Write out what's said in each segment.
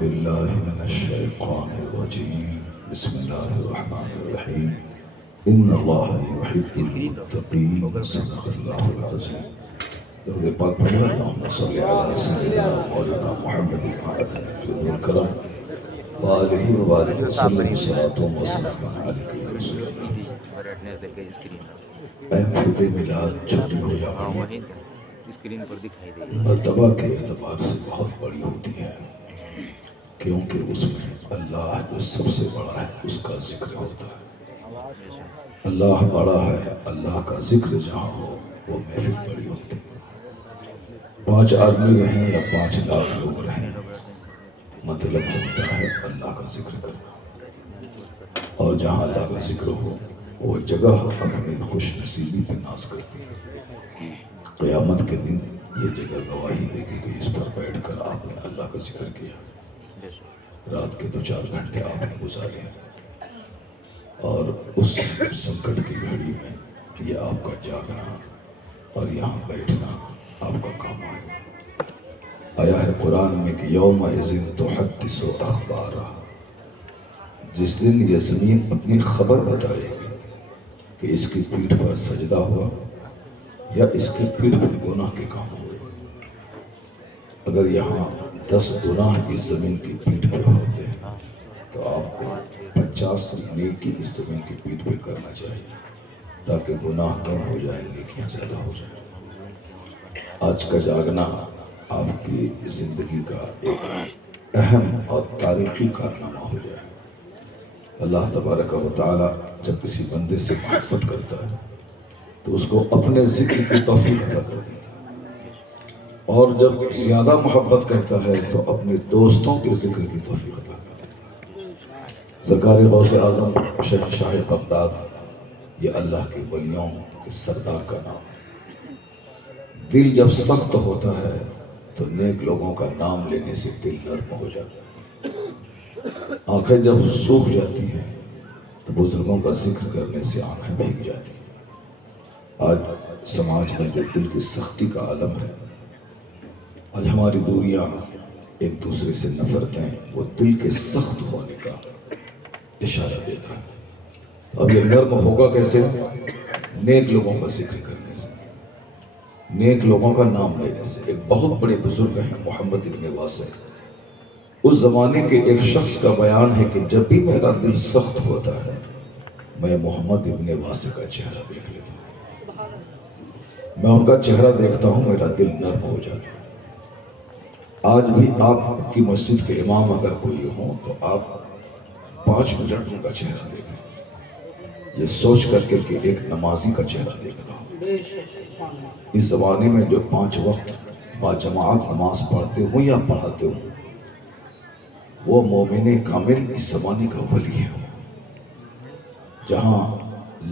بالله من الشيطان الرجيم بسم الله الرحمن الرحيم إن الله يحب المتقين صدق الله العظيم. درود پاک پڑھیں اللهم صل على سيدنا مولانا محمد النبي الكرم وآله وبارك وسلم صلاة وسلام عليك يا رسول الله. محفل میلاد چھوٹی ہو یا بڑی مرتبہ کے اعتبار سے بہت بڑی ہوتی ہے، کیونکہ اس میں اللہ جو سب سے بڑا ہے اس کا ذکر ہوتا ہے. اللہ بڑا ہے، اللہ کا ذکر جہاں ہو وہ محفل بڑی ہوتی ہے. 5 آدمی رہیں یا 5 لاکھ لوگ رہیں، مطلب ہوتا ہے اللہ کا ذکر کرنا. اور جہاں اللہ کا ذکر ہو وہ جگہ اپنی خوش نصیبی پہ ناز کرتی ہے. قیامت کے دن یہ جگہ گواہی دے گی کہ اس پر بیٹھ کر آپ نے اللہ کا ذکر کیا، رات کے 2-4 گھنٹے آپ نے گزارے، اور اس سنکٹ کی گھڑی میں یہ آپ کا جاگنا اور یہاں بیٹھنا آپ کا کام آئے. آیا ہے قرآن میں کہ یومئذ تحدث اخبارہا، جس دن یہ زمین اپنی خبر بتائے گی کہ اس کی پیٹھ پر سجدہ ہوا یا اس کی پیٹھ پر گناہ کے کام ہوئے. اگر یہاں 10 گناہ کی زمین کی پیٹھ پہ ہوتے تو آپ کو 50 نیکی اس زمین کی پیٹھ پہ کرنا چاہیے تاکہ گناہ کم ہو جائیں، نیکیاں زیادہ ہو جائیں. آج کا جاگنا آپ کی زندگی کا ایک اہم اور تاریخی کارنامہ ہو جائے. اللہ تبارک و تعالی جب کسی بندے سے محبت کرتا ہے تو اس کو اپنے ذکر کی توفیق عطا کر دیتا ہے، اور جب زیادہ محبت کرتا ہے تو اپنے دوستوں کے ذکر کی توفیق عطا کر دیتا ہے. سرکار غوث اعظم شہنشاہ بغداد یہ اللہ کے ولیوں کے سردار کا نام. دل جب سخت ہوتا ہے تو نیک لوگوں کا نام لینے سے دل نرم ہو جاتا ہے. آنکھیں جب سوکھ جاتی ہیں تو بزرگوں کا ذکر کرنے سے آنکھیں بھیگ جاتی ہیں. آج سماج میں جو دل کی سختی کا عالم ہے، آج ہماری دوریاں، ایک دوسرے سے نفرتیں، وہ دل کے سخت ہونے کا اشارہ دیتا ہے. اب یہ نرم ہوگا کیسے؟ نیک لوگوں کا ذکر کرنے سے، نیک لوگوں کا نام لینے سے. ایک بہت بڑے بزرگ ہیں محمد ابن واسع، اس زمانے کے ایک شخص کا بیان ہے کہ جب بھی میرا دل سخت ہوتا ہے میں محمد ابن واسع کا چہرہ دیکھ لیتا ہوں. میں ان کا چہرہ دیکھتا ہوں میرا دل نرم ہو جاتا ہے. آج بھی آپ کی مسجد کے امام اگر کوئی ہوں تو آپ 5 منٹ ان کا چہرہ دیکھیں، یہ سوچ کر کے کہ ایک نمازی کا چہرہ دیکھ رہا ہوں. اس زمانے میں جو 5 وقت با جماعت نماز پڑھتے ہوں یا پڑھاتے ہوں وہ مومن کامل اس زمانے کا ولی ہے. جہاں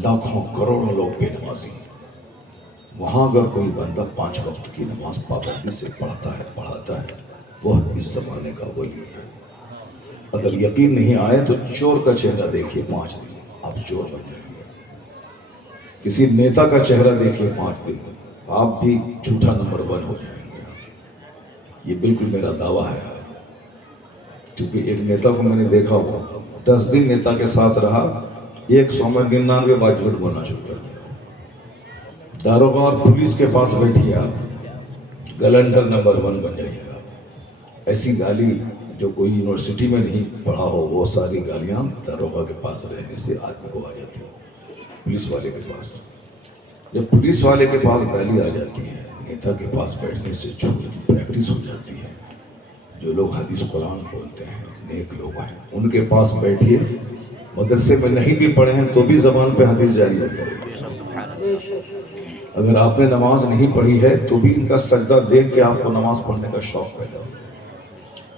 لاکھوں کروڑوں لوگ بے نمازی ہیں، وہاں اگر کوئی بندہ 5 وقت کی نماز پابندی سے پڑھتا ہے پڑھاتا ہے وہ اس زمانے کا ولی ہے. اگر یقین نہیں آئے تو چور کا چہرہ دیکھیے 5 دن آپ چور بن جائیں گے. کسی نیتا کا چہرہ دیکھیے 5 دن آپ بھی جھوٹا نمبر 1 ہو جائیں گے. یہ بالکل میرا دعویٰ ہے، کیونکہ ایک نیتا کو میں نے دیکھا ہوا 10 دن نیتا کے ساتھ رہا، 100 میں 99 بار جھوٹ بولنا شروع کر دیا. داروغہ اور پولیس کے پاس بیٹھیے آپ گلنڈر نمبر 1 بن جائیے گا. ایسی گالی جو کوئی یونیورسٹی میں نہیں پڑھا ہو وہ ساری گالیاں داروغہ کے پاس رہنے سے آدمی کو آ جاتی ہیں. پولیس والے کے پاس جب پولیس والے کے پاس گالی آ جاتی ہے، نیتا کے پاس بیٹھنے سے جھوٹ کی پریکٹس ہو جاتی ہے. جو لوگ حدیث قرآن بولتے ہیں نیک لوگ ہیں ان کے پاس بیٹھیے، مدرسے میں نہیں بھی پڑھے ہیں تو بھی زبان پہ حدیث جاری ہوتی ہے. اگر آپ نے نماز نہیں پڑھی ہے تو بھی ان کا سجدہ دیکھ کے آپ کو نماز پڑھنے کا شوق پیدا ہو.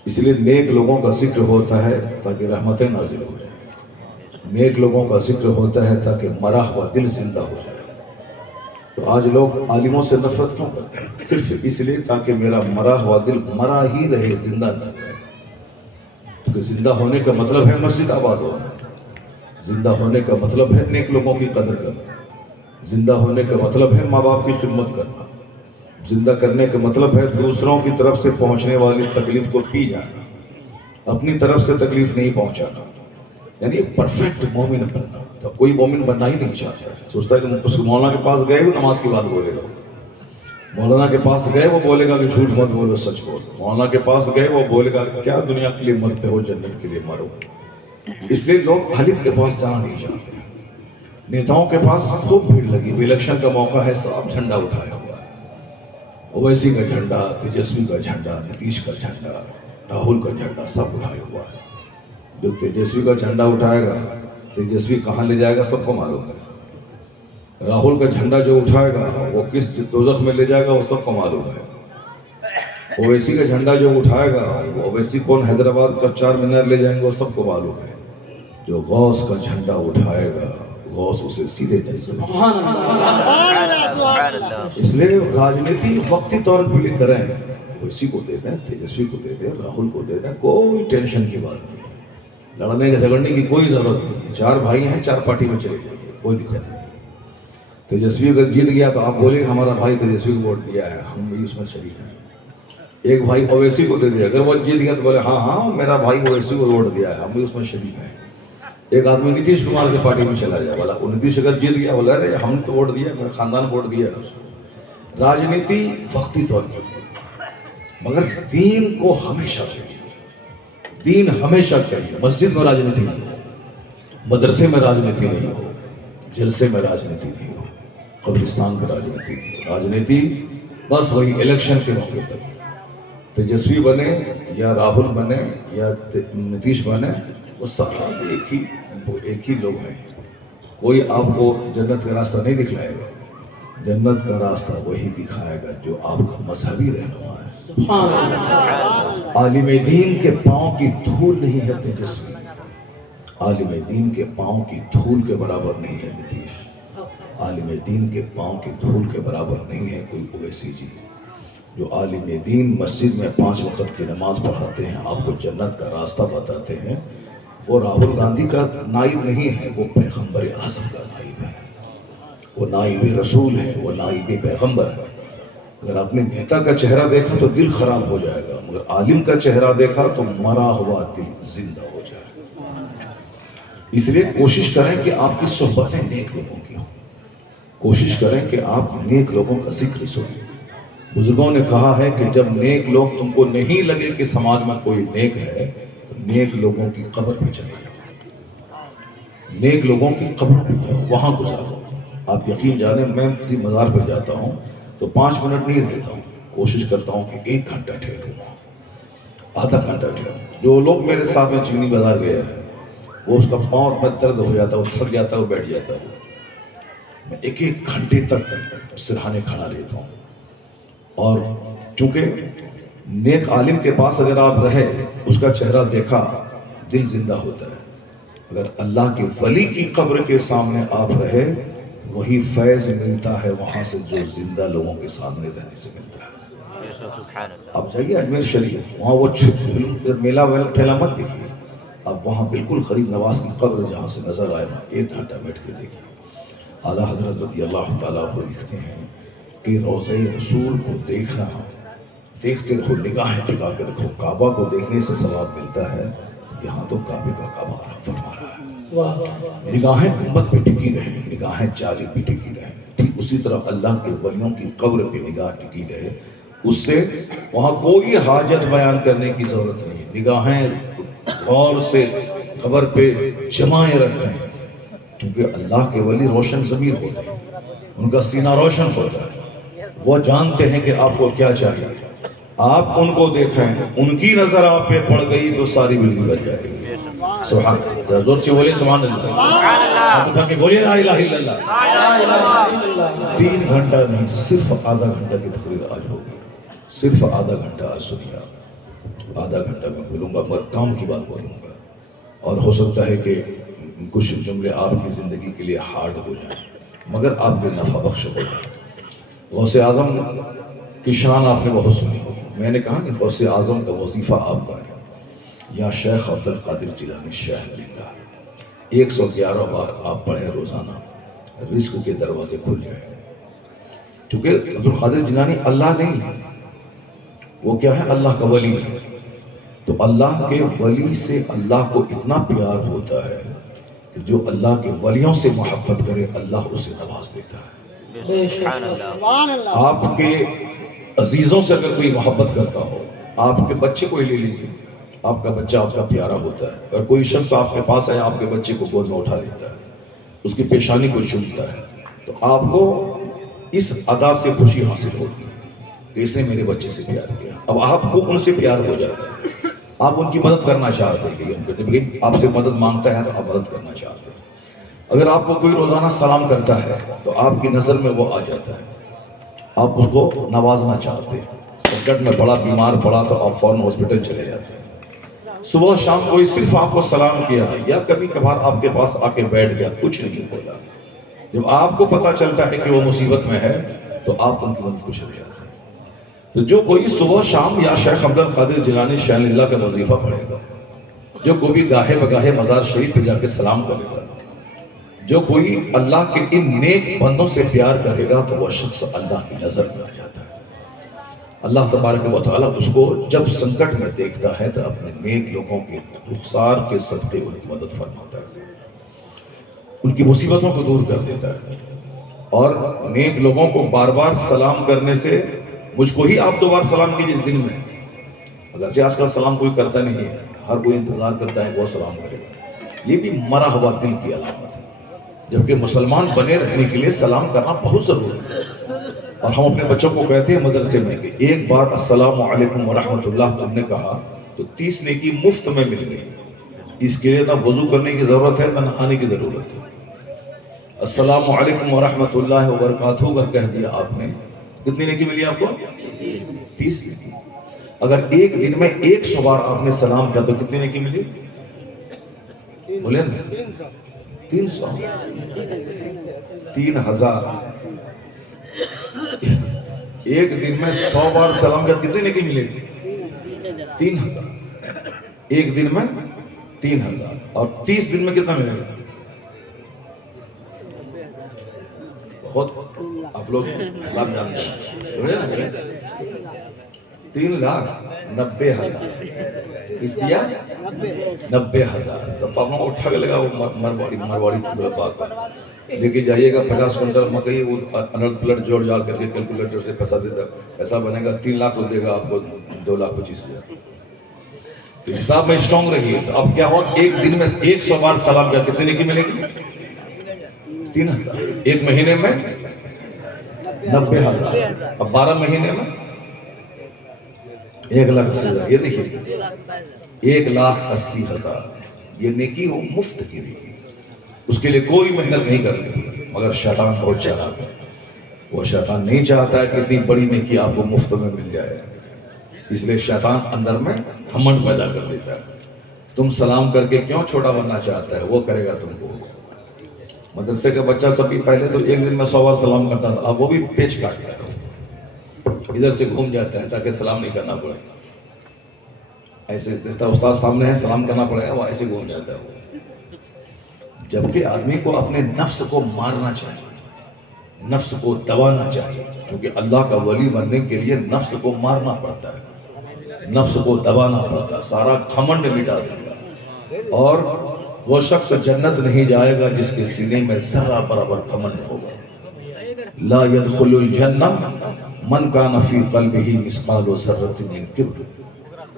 اس لیے نیک لوگوں کا ذکر ہوتا ہے تاکہ رحمتیں نازل ہو جائیں. نیک لوگوں کا ذکر ہوتا ہے تاکہ مرا ہوا دل زندہ ہو جائے. تو آج لوگ عالموں سے نفرت کیوں کرتے ہیں؟ صرف اس لیے تاکہ میرا مرا ہوا دل مرا ہی رہے، زندہ نہ رہے. کیونکہ زندہ ہونے کا مطلب ہے مسجد آباد ہونا، زندہ ہونے کا مطلب ہے نیک لوگوں کی قدر کرنا، زندہ ہونے کا مطلب ہے ماں باپ کی خدمت کرنا، زندہ کرنے کا مطلب ہے دوسروں کی طرف سے پہنچنے والی تکلیف کو پی جانا. اپنی طرف سے تکلیف نہیں پہنچانا، یعنی ایک پرفیکٹ مومن بننا. تو کوئی مومن بننا ہی نہیں چاہتا، سوچتا ہے کہ اس کو مولانا کے پاس گئے وہ نماز کی بات بولے گا، مولانا کے پاس گئے وہ بولے گا کہ جھوٹ مت بولو سچ بولو، مولانا کے پاس گئے وہ بولے گا کہ کیا دنیا کے لیے مرتے ہو جنت کے لیے مرو. اس لیے لوگ عالم کے پاس جانا نہیں چاہتے. نیتاؤں کے پاس خوب بھیڑ لگی، الیکشن کا موقع ہے، سب جھنڈا اٹھایا ہوا ہے، اویسی کا جھنڈا، تیجسوی کا جھنڈا، نتیش کا جھنڈا، راہل کا جھنڈا، سب اٹھایا ہوا ہے. جو تیجسوی کا جھنڈا اٹھائے گا، تیجسوی کہاں لے جائے گا سب کو معلوم ہے. راہل کا جھنڈا جو اٹھائے گا وہ کس دوزخ میں لے جائے گا وہ سب کو معلوم ہے. اویسی کا جھنڈا جو اٹھائے گا، وہ اویسی کون حیدرآباد کا 4 مینار لے جائیں گے وہ سب کو معلوم ہے. جو غوث کا جھنڈا اٹھائے گا، غوث اسے سیدھے جنت میں. اس لیے راجنیتی وقتی طور پہ بھی کریں، اویسی کو دے دیں، تیجسوی کو دے دیں، راہل کو دے دیں، کوئی ٹینشن کی بات نہیں. لڑنے جھگڑنے کی کوئی ضرورت نہیں. 4 بھائی ہیں، 4 پارٹی میں چلے جائیں گے، کوئی دقت نہیں. تیجسوی اگر جیت گیا تو آپ بولیں ہمارا بھائی تیجسوی کو ووٹ دیا ہے، ہم بھی اس میں شریک ہیں. ایک بھائی اویسی کو دے دیا، اگر وہ جیت گیا تو بولے ہاں ہاں میرا بھائی اویسی کو ووٹ دیا ہے، ہم بھی اس میں شریک ہیں. ایک آدمی نتیش کمار کی پارٹی میں چلا جائے، بولا وہ نتیش اگر جیت گیا، بولا ارے ہم نے تو ووٹ دیا، میرا خاندان ووٹ دیا ہے. راجنیتی وقتی طور پر، مگر دین کو ہمیشہ چاہیے. دین ہمیشہ چاہیے. مسجد میں راجنیتی نہیں ہو، مدرسے میں راجنیتی نہیں ہو، جلسے میں راجنیتی نہیں ہو، قبرستان میں راجنیتی نہیں ہو. راجنیتی بس وہی الیکشن کے موقع پر تیجسوی بنے یا راہل بنے یا نتیش بنے، وہ سب ایک ہی لوگ ہیں. کوئی آپ کو جنت کا راستہ نہیں دکھلائے گا. جنت کا راستہ وہی دکھائے گا جو آپ کا مذہبی رہنما ہے. عالم دین کے پاؤں کی دھول نہیں ہے تیجسوی، عالم دین کے پاؤں کی دھول کے برابر نہیں ہے نتیش، عالم دین کے پاؤں کی دھول کے برابر نہیں ہے کوئی اویسی جی. جو عالم دین مسجد میں 5 وقت کی نماز پڑھاتے ہیں، آپ کو جنت کا راستہ بتاتے ہیں، وہ راہل گاندھی کا نائب نہیں ہے، وہ پیغمبر اعظم کا نائب ہے، وہ نائب رسول ہے، وہ نائب پیغمبر ہے. اگر آپ نے نیتا کا چہرہ دیکھا تو دل خراب ہو جائے گا، مگر عالم کا چہرہ دیکھا تو مرا ہوا دل زندہ ہو جائے گا. اس لیے کوشش کریں کہ آپ کی صحبتیں نیک لوگوں کی ہوں، کوشش کریں کہ آپ نیک لوگوں کا ذکر سنیں. بزرگوں نے کہا ہے کہ جب نیک لوگ تم کو نہیں لگے کہ سماج میں کوئی نیک ہے تو نیک لوگوں کی قبر پہ چلے جاؤ، نیک لوگوں کی قبر پہ جاؤ، وہاں گزارو. آپ یقین جانیں میں کسی مزار پہ جاتا ہوں تو 5 منٹ نہیں رہتا ہوں، کوشش کرتا ہوں کہ 1 گھنٹہ ٹھہروں، آدھا گھنٹہ ٹھہروں. جو لوگ میرے ساتھ میں چینی بازار گئے ہیں وہ اس کا پاؤں میں درد ہو جاتا ہے، وہ تھک جاتا ہے، وہ بیٹھ جاتا ہے. میں 1 گھنٹے تک سرہانے کھڑا رہتا ہوں. اور چونکہ نیک عالم کے پاس اگر آپ رہے، اس کا چہرہ دیکھا، دل زندہ ہوتا ہے. اگر اللہ کے ولی کی قبر کے سامنے آپ رہے، وہی فیض ملتا ہے وہاں سے جو زندہ لوگوں کے سامنے رہنے سے ملتا ہے. آپ جائیے اجمیر شریف، وہاں وہ میلہ ٹھیلا مت دیکھیے، اب وہاں بالکل غریب نواز کی قبر جہاں سے نظر آئے، 1 گھنٹہ بیٹھ کے دیکھیے. اعلیٰ حضرت رضی اللہ تعالیٰ عنہ لکھتے ہیں کہ روضہ رسول کو دیکھنا، دیکھتے رہو، نگاہیں ٹکا کے رکھو. کعبہ کو دیکھنے سے ثواب ملتا ہے، یہاں تو کعبے کا کعبہ فرما رہا ہے. نگاہیں امت پہ ٹکی رہے، نگاہیں جاری پہ ٹکی رہے. ٹھیک اسی طرح اللہ کے ولیوں کی قبر پہ نگاہ ٹکی رہے، اس سے وہاں کوئی حاجت بیان کرنے کی ضرورت نہیں. نگاہیں غور سے قبر پہ جمائے رکھیں، کیونکہ اللہ کے ولی روشن ضمیر ہوتے ہیں، ان کا سینہ روشن ہوتا ہے. وہ جانتے ہیں کہ آپ کو کیا چاہیے. آپ ان کو دیکھیں، ان کی نظر آپ پہ پڑ گئی تو ساری بجلی بچ جائے گی. سبحان اللہ. زور سے بولے سبحان اللہ. آپ اٹھا کے بولے لا الہ الا اللہ. 3 گھنٹہ نہیں، صرف آدھا گھنٹہ کی تقریر آج ہوگی، صرف آدھا گھنٹہ آج سنیے. آدھا گھنٹہ میں بولوں گا، مگر کام کی بات بولوں گا. اور ہو سکتا ہے کہ کچھ جملے آپ کی زندگی کے لیے ہارڈ ہو جائیں، مگر آپ کے نفع بخش ہو جائیں. غوث اعظم کی شان آپ نے بہت سنی ہوگی. میں نے کہا کہ غوث اعظم کا وظیفہ آپ کا ہے، یا شیخ عبد القادر جیلانی شیخ للہ 111 بار آپ پڑھیں روزانہ، رزق کے دروازے کھل جائیں. چونکہ عبد القادر جیلانی اللہ نہیں ہے، وہ کیا ہے؟ اللہ کا ولی ہے. تو اللہ کے ولی سے اللہ کو اتنا پیار ہوتا ہے کہ جو اللہ کے ولیوں سے محبت کرے اللہ اسے نواز دیتا ہے۔ سبحان اللہ۔ آپ کے عزیزوں سے اگر کوئی محبت کرتا ہو، آپ کے بچے کو ہی لے لیجیے، آپ کا بچہ آپ کا پیارا ہوتا ہے، اگر کوئی شخص آپ کے پاس ہے آپ کے بچے کو گود میں اٹھا لیتا ہے، اس کی پیشانی کو چومتا ہے، تو آپ کو اس ادا سے خوشی حاصل ہوتی ہے کہ اس نے میرے بچے سے پیار کیا۔ اب آپ کو ان سے پیار ہو جاتا ہے، آپ ان کی مدد کرنا چاہتے ہیں کہ آپ سے مدد مانگتا ہے تو آپ مدد کرنا چاہتے ہیں۔ اگر آپ کو کوئی روزانہ سلام کرتا ہے تو آپ کی نظر میں وہ آ جاتا ہے، آپ اس کو نوازنا چاہتے ہیں۔ سنکٹ میں بڑا بیمار پڑا تو آپ فوراً ہاسپٹل چلے جاتے ہیں۔ صبح شام کوئی صرف آپ کو سلام کیا یا کبھی کبھار آپ کے پاس آ کے بیٹھ گیا، کچھ نہیں بولا، جب آپ کو پتا چلتا ہے کہ وہ مصیبت میں ہے تو آپ ان کی مدد کو چلے جاتے ہیں۔ تو جو کوئی صبح شام یا شیخ عبد القادر جیلانی شان اللہ کا وظیفہ پڑھے گا، جو کوئی گاہے بگاہے مزار شریف پہ جا کے سلام کرے گا، جو کوئی اللہ کے ان نیک بندوں سے پیار کرے گا تو وہ شخص اللہ کی نظر میں آ جاتا ہے۔ اللہ تبارک و تعالیٰ اس کو جب سنکٹ میں دیکھتا ہے تو اپنے نیک لوگوں کے رخسار کے صدقے ان کی مدد فرماتا ہے، ان کی مصیبتوں کو دور کر دیتا ہے۔ اور نیک لوگوں کو بار بار سلام کرنے سے، مجھ کو ہی آپ 2 بار سلام کیجئے دن میں، اگرچہ آج کل سلام کوئی کرتا نہیں ہے، ہر کوئی انتظار کرتا ہے وہ سلام کرے گا، یہ بھی مرا ہوا دل کی علامت ہے، جبکہ مسلمان بنے رہنے کے لیے سلام کرنا بہت ضروری ہے۔ اور ہم اپنے بچوں کو کہتے ہیں مدرسے میں کہ ایک بار السلام علیکم ورحمۃ اللہ تم نے کہا تو 30 نیکی مفت میں مل گئی، اس کے لیے نہ وضو کرنے کی ضرورت ہے نہ نہانے کی ضرورت ہے۔ السلام علیکم ورحمۃ اللہ وبرکاتہ اگر کہہ دیا آپ نے، کتنی نیکی ملی آپ کو؟ 30 نیکی۔ اگر ایک دن میں 100 بار آپ نے سلام کیا تو کتنی نیکی ملی؟ بولے نا 300، 3000۔ ایک دن میں 100 بار سلام کیا کتنی نیکی ملے گی؟ 3000۔ ایک دن میں 3000 اور 30 دن میں کتنا ملے گا؟ بہت آپ لوگ حساب جانتے ہیں، 3,90,000 اس کیا 90,000۔ تو پاپا کو اٹھا کے لگا وہ مرواڑی باغ لے کے جائیے گا 50 کنٹل مکئی، وہ الٹ پلٹ جوڑ جاڑ کر کے کیلکولیٹر سے پیسہ دیتا، پیسہ بنے گا 3 لاکھ تو دے گا آپ کو 2,25,000۔ تو حساب میں اسٹرانگ رہیے۔ تو اب کیا ہو، ایک دن میں 100 بار سلام کیا کتنے نیکی ملے گی؟ 3,000۔ ایک مہینے میں 90,000، اب 12 مہینے میں 1,80,000۔ یہ دیکھیے 1,80,000 یہ نیکی ہو مفت کی نیکی، اس کے لیے کوئی محنت نہیں کرنی، مگر شیطان بہت چالاک ہے، وہ شیطان نہیں چاہتا ہے کہ اتنی بڑی نیکی آپ کو مفت میں مل جائے، اس لیے شیطان اندر میں گھمنڈ پیدا کر دیتا ہے۔ تم سلام کر کے کیوں چھوٹا بننا چاہتا ہے، وہ کرے گا تم کو۔ مدرسے کا بچہ سبھی پہلے تو ایک دن میں 100 بار سلام کرتا تھا، اب وہ بھی پیچ کاٹتا ہے، ادھر سے گھوم جاتا ہے تاکہ سلام نہیں کرنا پڑے، ایسے دیکھتا استاد سامنے ہے سلام کرنا پڑے گا، وہ ایسے گھوم جاتا ہے۔ جبکہ آدمی کو اپنے نفس کو مارنا چاہیے، نفس کو دبانا چاہیے، کیونکہ اللہ کا ولی بننے کے لیے نفس کو مارنا پڑتا ہے، نفس کو دبانا پڑتا ہے، سارا گھمنڈ مٹا دے گا۔ اور وہ شخص جنت نہیں جائے گا جس کے سینے میں ذرہ برابر گھمنڈ ہوگا۔ لا يدخل الجنہ من کان فی قلبہ مثقال ذرۃ من کبر،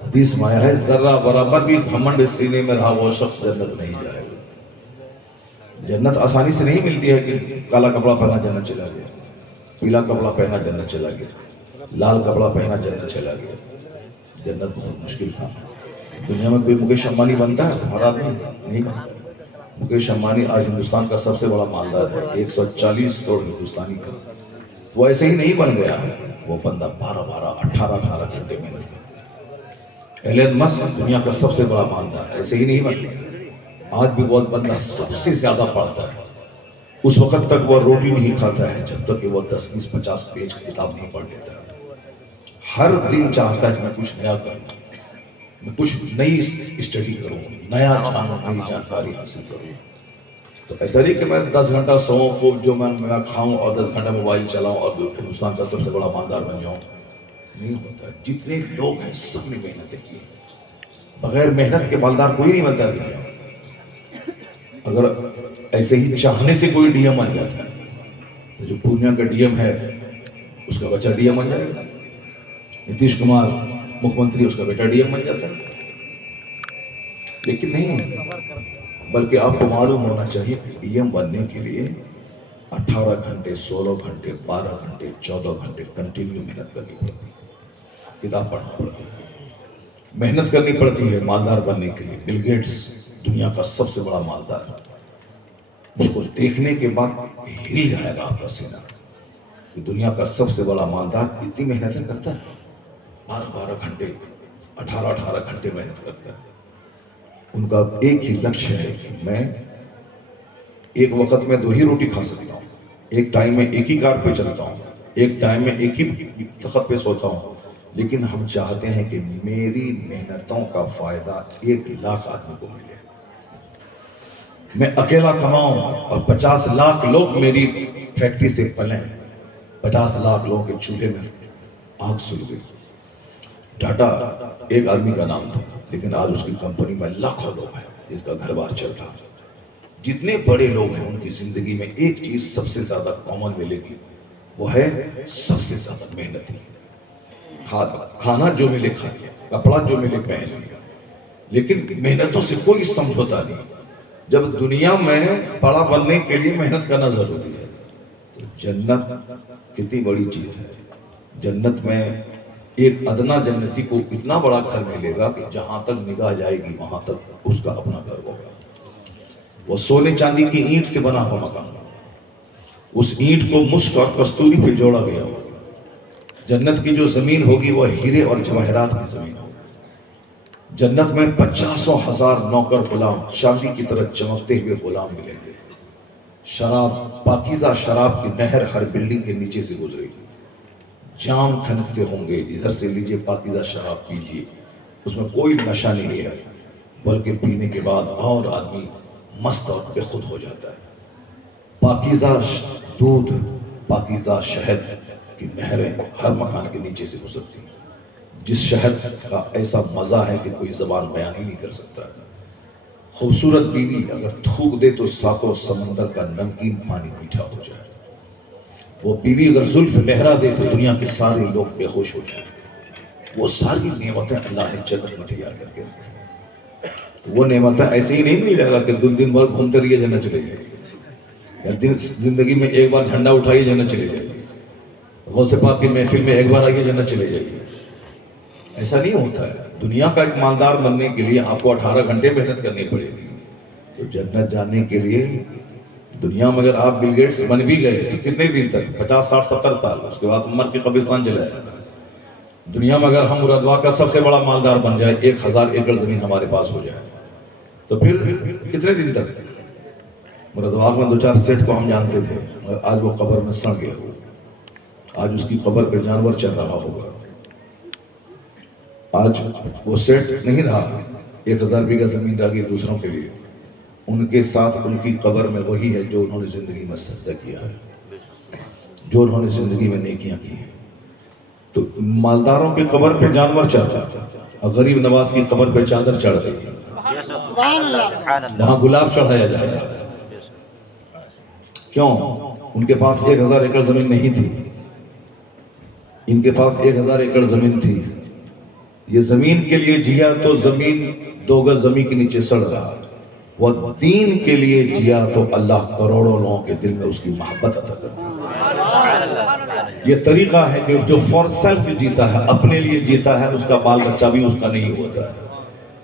حدیث میں آیا ہے ذرہ برابر بھی گھمنڈ سینے میں رہا وہ شخص جنت نہیں جائے گا۔ جنت آسانی سے نہیں ملتی ہے کہ کالا کپڑا پہنا جنت چلا گیا، پیلا کپڑا پہنا جنت چلا گیا، لال کپڑا پہنا جنت چلا گیا۔ جنت بہت مشکل تھا۔ دنیا میں کوئی مکیش امبانی بنتا ہے ہمارا آدمی نہیں بنتا۔ مکیش امبانی آج ہندوستان کا سب سے بڑا مالدار ہے، 140 کروڑ ہندوستانی کا۔ وہ ایسے ہی نہیں بن گیا، وہ بندہ 18 گھنٹے محنت کرتا ہے۔ ایلن مسک دنیا کا سب سے بڑا مالدار، ایسے ہی نہیں بن گیا۔ آج بھی وہ بندہ سب سے زیادہ پڑھتا ہے، اس وقت تک وہ روٹی نہیں کھاتا ہے جب تک کہ وہ 10, 20, 50 پیج کتاب نہیں پڑھ لیتا ہے۔ ہر دن چاہتا ہے کہ میں کچھ نیا کروں، میں کچھ نئی اسٹڈی کروں، نیا جانوں، نئی جانکاری حاصل کروں۔ تو ایسا نہیں کہ میں 10 گھنٹہ سوؤں، خوب جو میں کھاؤں اور 10 گھنٹہ موبائل چلاؤں اور ہندوستان کا سب سے بڑا مالدار بن جاؤں، نہیں ہوتا ہے۔ جتنے لوگ ہیں سب نے محنتیں کی، بغیر محنت کے مالدار کوئی نہیں بنتا دنیا. اگر ایسے ہی چاہنے سے کوئی ڈی ایم بن جاتا ہے تو جو پورنیا کا ڈی ایم ہے اس کا بچہ ڈی ایم بن جائے گا. نتیش کمار مکھ منتری اس کا بیٹا ڈی ایم بن جاتا ہے. لیکن نہیں، بلکہ آپ کو معلوم ہونا چاہیے کہ ڈی ایم بننے کے لیے 18 گھنٹے 16 گھنٹے 12 گھنٹے 14 گھنٹے کنٹینیو محنت کرنی پڑتی ہے، کتاب پڑھنا پڑتی ہے، محنت کرنی پڑتی ہے مالدار بننے کے لیے. بل گیٹس دنیا کا سب سے بڑا مالدار، اس کو دیکھنے کے بعد ہل جائے گا آپ کا سینہ. دنیا کا سب سے بڑا مالدار اتنی محنتیں کرتا ہے، 12 گھنٹے 18 گھنٹے محنت کرتا ہے. ان کا ایک ہی لکشیہ ہے کہ میں ایک وقت میں 2 ہی روٹی کھا سکتا ہوں، ایک ٹائم میں ایک ہی کار پہ چلتا ہوں، ایک ٹائم میں ایک ہی تخت پہ سوتا ہوں. لیکن ہم چاہتے ہیں کہ میری محنتوں کا فائدہ 1 لاکھ آدمی کو ملے. میں اکیلا کماؤں اور 50 لاکھ لوگ میری فیکٹری سے پلیں. 50 لاکھ لوگوں کے چولہے میں آگ سل گئی. ٹاٹا ایک آدمی کا نام تھا، لیکن آج اس کی کمپنی میں لاکھوں لوگ ہیں جس کا گھر بار چلتا ہے. جتنے بڑے لوگ ہیں ان کی زندگی میں ایک چیز سب سے زیادہ کامن ملے گی، وہ ہے سب سے زیادہ محنتی. کھانا جو ملے کھا لیا، کپڑا جو ملے پہن لیا، لیکن محنتوں سے کوئی سمجھوتا نہیں. جب دنیا میں بڑا بننے کے لیے محنت کرنا ضروری ہے تو جنت کتنی بڑی چیز ہے. جنت میں ایک ادنا جنتی کو اتنا بڑا گھر ملے گا کہ جہاں تک نگاہ جائے گی وہاں تک اس کا اپنا گھر ہوگا. وہ سونے چاندی کی اینٹ سے بنا ہوا مکان، اس اینٹ کو مشک اور کستوری پہ جوڑا گیا. جنت کی جو زمین ہوگی وہ ہیرے اور جواہرات کی زمین ہوگی. جنت میں 50,000 نوکر غلام چاندی کی طرح چمکتے ہوئے غلام ملیں گے. شراب، پاکیزہ شراب کی نہر ہر بلڈنگ کے نیچے سے گزرے گی. جام کھنکتے ہوں گے، ادھر سے لیجئے پاکیزہ شراب پیجئے. اس میں کوئی نشہ نہیں ہے، بلکہ پینے کے بعد اور آدمی مست اور بے خود ہو جاتا ہے. پاکیزہ دودھ، پاکیزہ شہد کی نہریں ہر مکان کے نیچے سے گزرتی ہیں، جس شہد کا ایسا مزہ ہے کہ کوئی زبان بیان ہی نہیں کر سکتا. خوبصورت بیوی اگر تھوک دے تو ساتوں سمندر کا نمکین پانی میٹھا ہو جائے. وہ بیوی اگر زلف لہرا دے تو دنیا کے سارے لوگ بے ہوش ہو جائیں. وہ ساری نعمتیں اللہ نے جنت میں تیار کر کے رکھی. وہ نعمتیں ایسے ہی نہیں مل جائے گا کہ دن بھر گھومتے رہیے جنت چلے جائے، یا زندگی میں ایک بار جھنڈا اٹھائیے جنت چلے جائے، غوث پاک کی محفل میں ایک بار آئیے جنت چلے جائیے. ایسا نہیں ہوتا ہے. دنیا کا ایک مالدار بننے کے لیے آپ کو 18 گھنٹے محنت کرنی پڑے گی. تو جنت جانے کے لیے دنیا میں اگر آپ بل گیٹس بن بھی گئے تو کتنے دن تک؟ 50 60 70 سال، اس کے بعد عمر کے قبرستان چلے جائے. دنیا میں اگر ہم مرادوا کا سب سے بڑا مالدار بن جائے، 1000 ایکڑ زمین ہمارے پاس ہو جائے، تو پھر کتنے دن تک؟ مرادوا میں 2-4 سیٹ کو ہم جانتے تھے، اور آج وہ قبر میں سڑ گیا ہو. آج اس کی قبر پہ جانور چل رہا ہوگا. آج وہ سیٹ نہیں رہا. 1000 بیگھہ زمین رہ گئی دوسروں کے لیے. ان کے ساتھ ان کی قبر میں وہی ہے جو انہوں نے زندگی میں سجدہ کیا ہے، جو انہوں نے زندگی میں نیکیاں کی ہیں. تو مالداروں کی قبر پہ جانور چڑھ جاتا، اور غریب نواز کی قبر پہ چادر چڑھ رہی ہے، وہاں گلاب چڑھایا جائے گا. کیوں؟ ان کے پاس 1000 ایکڑ زمین نہیں تھی، ان کے پاس 1000 ایکڑ زمین تھی. یہ زمین کے لیے جیا تو زمین 2 گز زمین کے نیچے سڑ رہا. وہ دین کے لیے جیا تو اللہ کروڑوں لوگوں کے دل میں اس کی محبت عطا کرتی ہے. یہ طریقہ ہے کہ جو فار سیلف جیتا ہے، اپنے لیے جیتا ہے، اس کا بال بچہ بھی اس کا نہیں ہوتا ہے.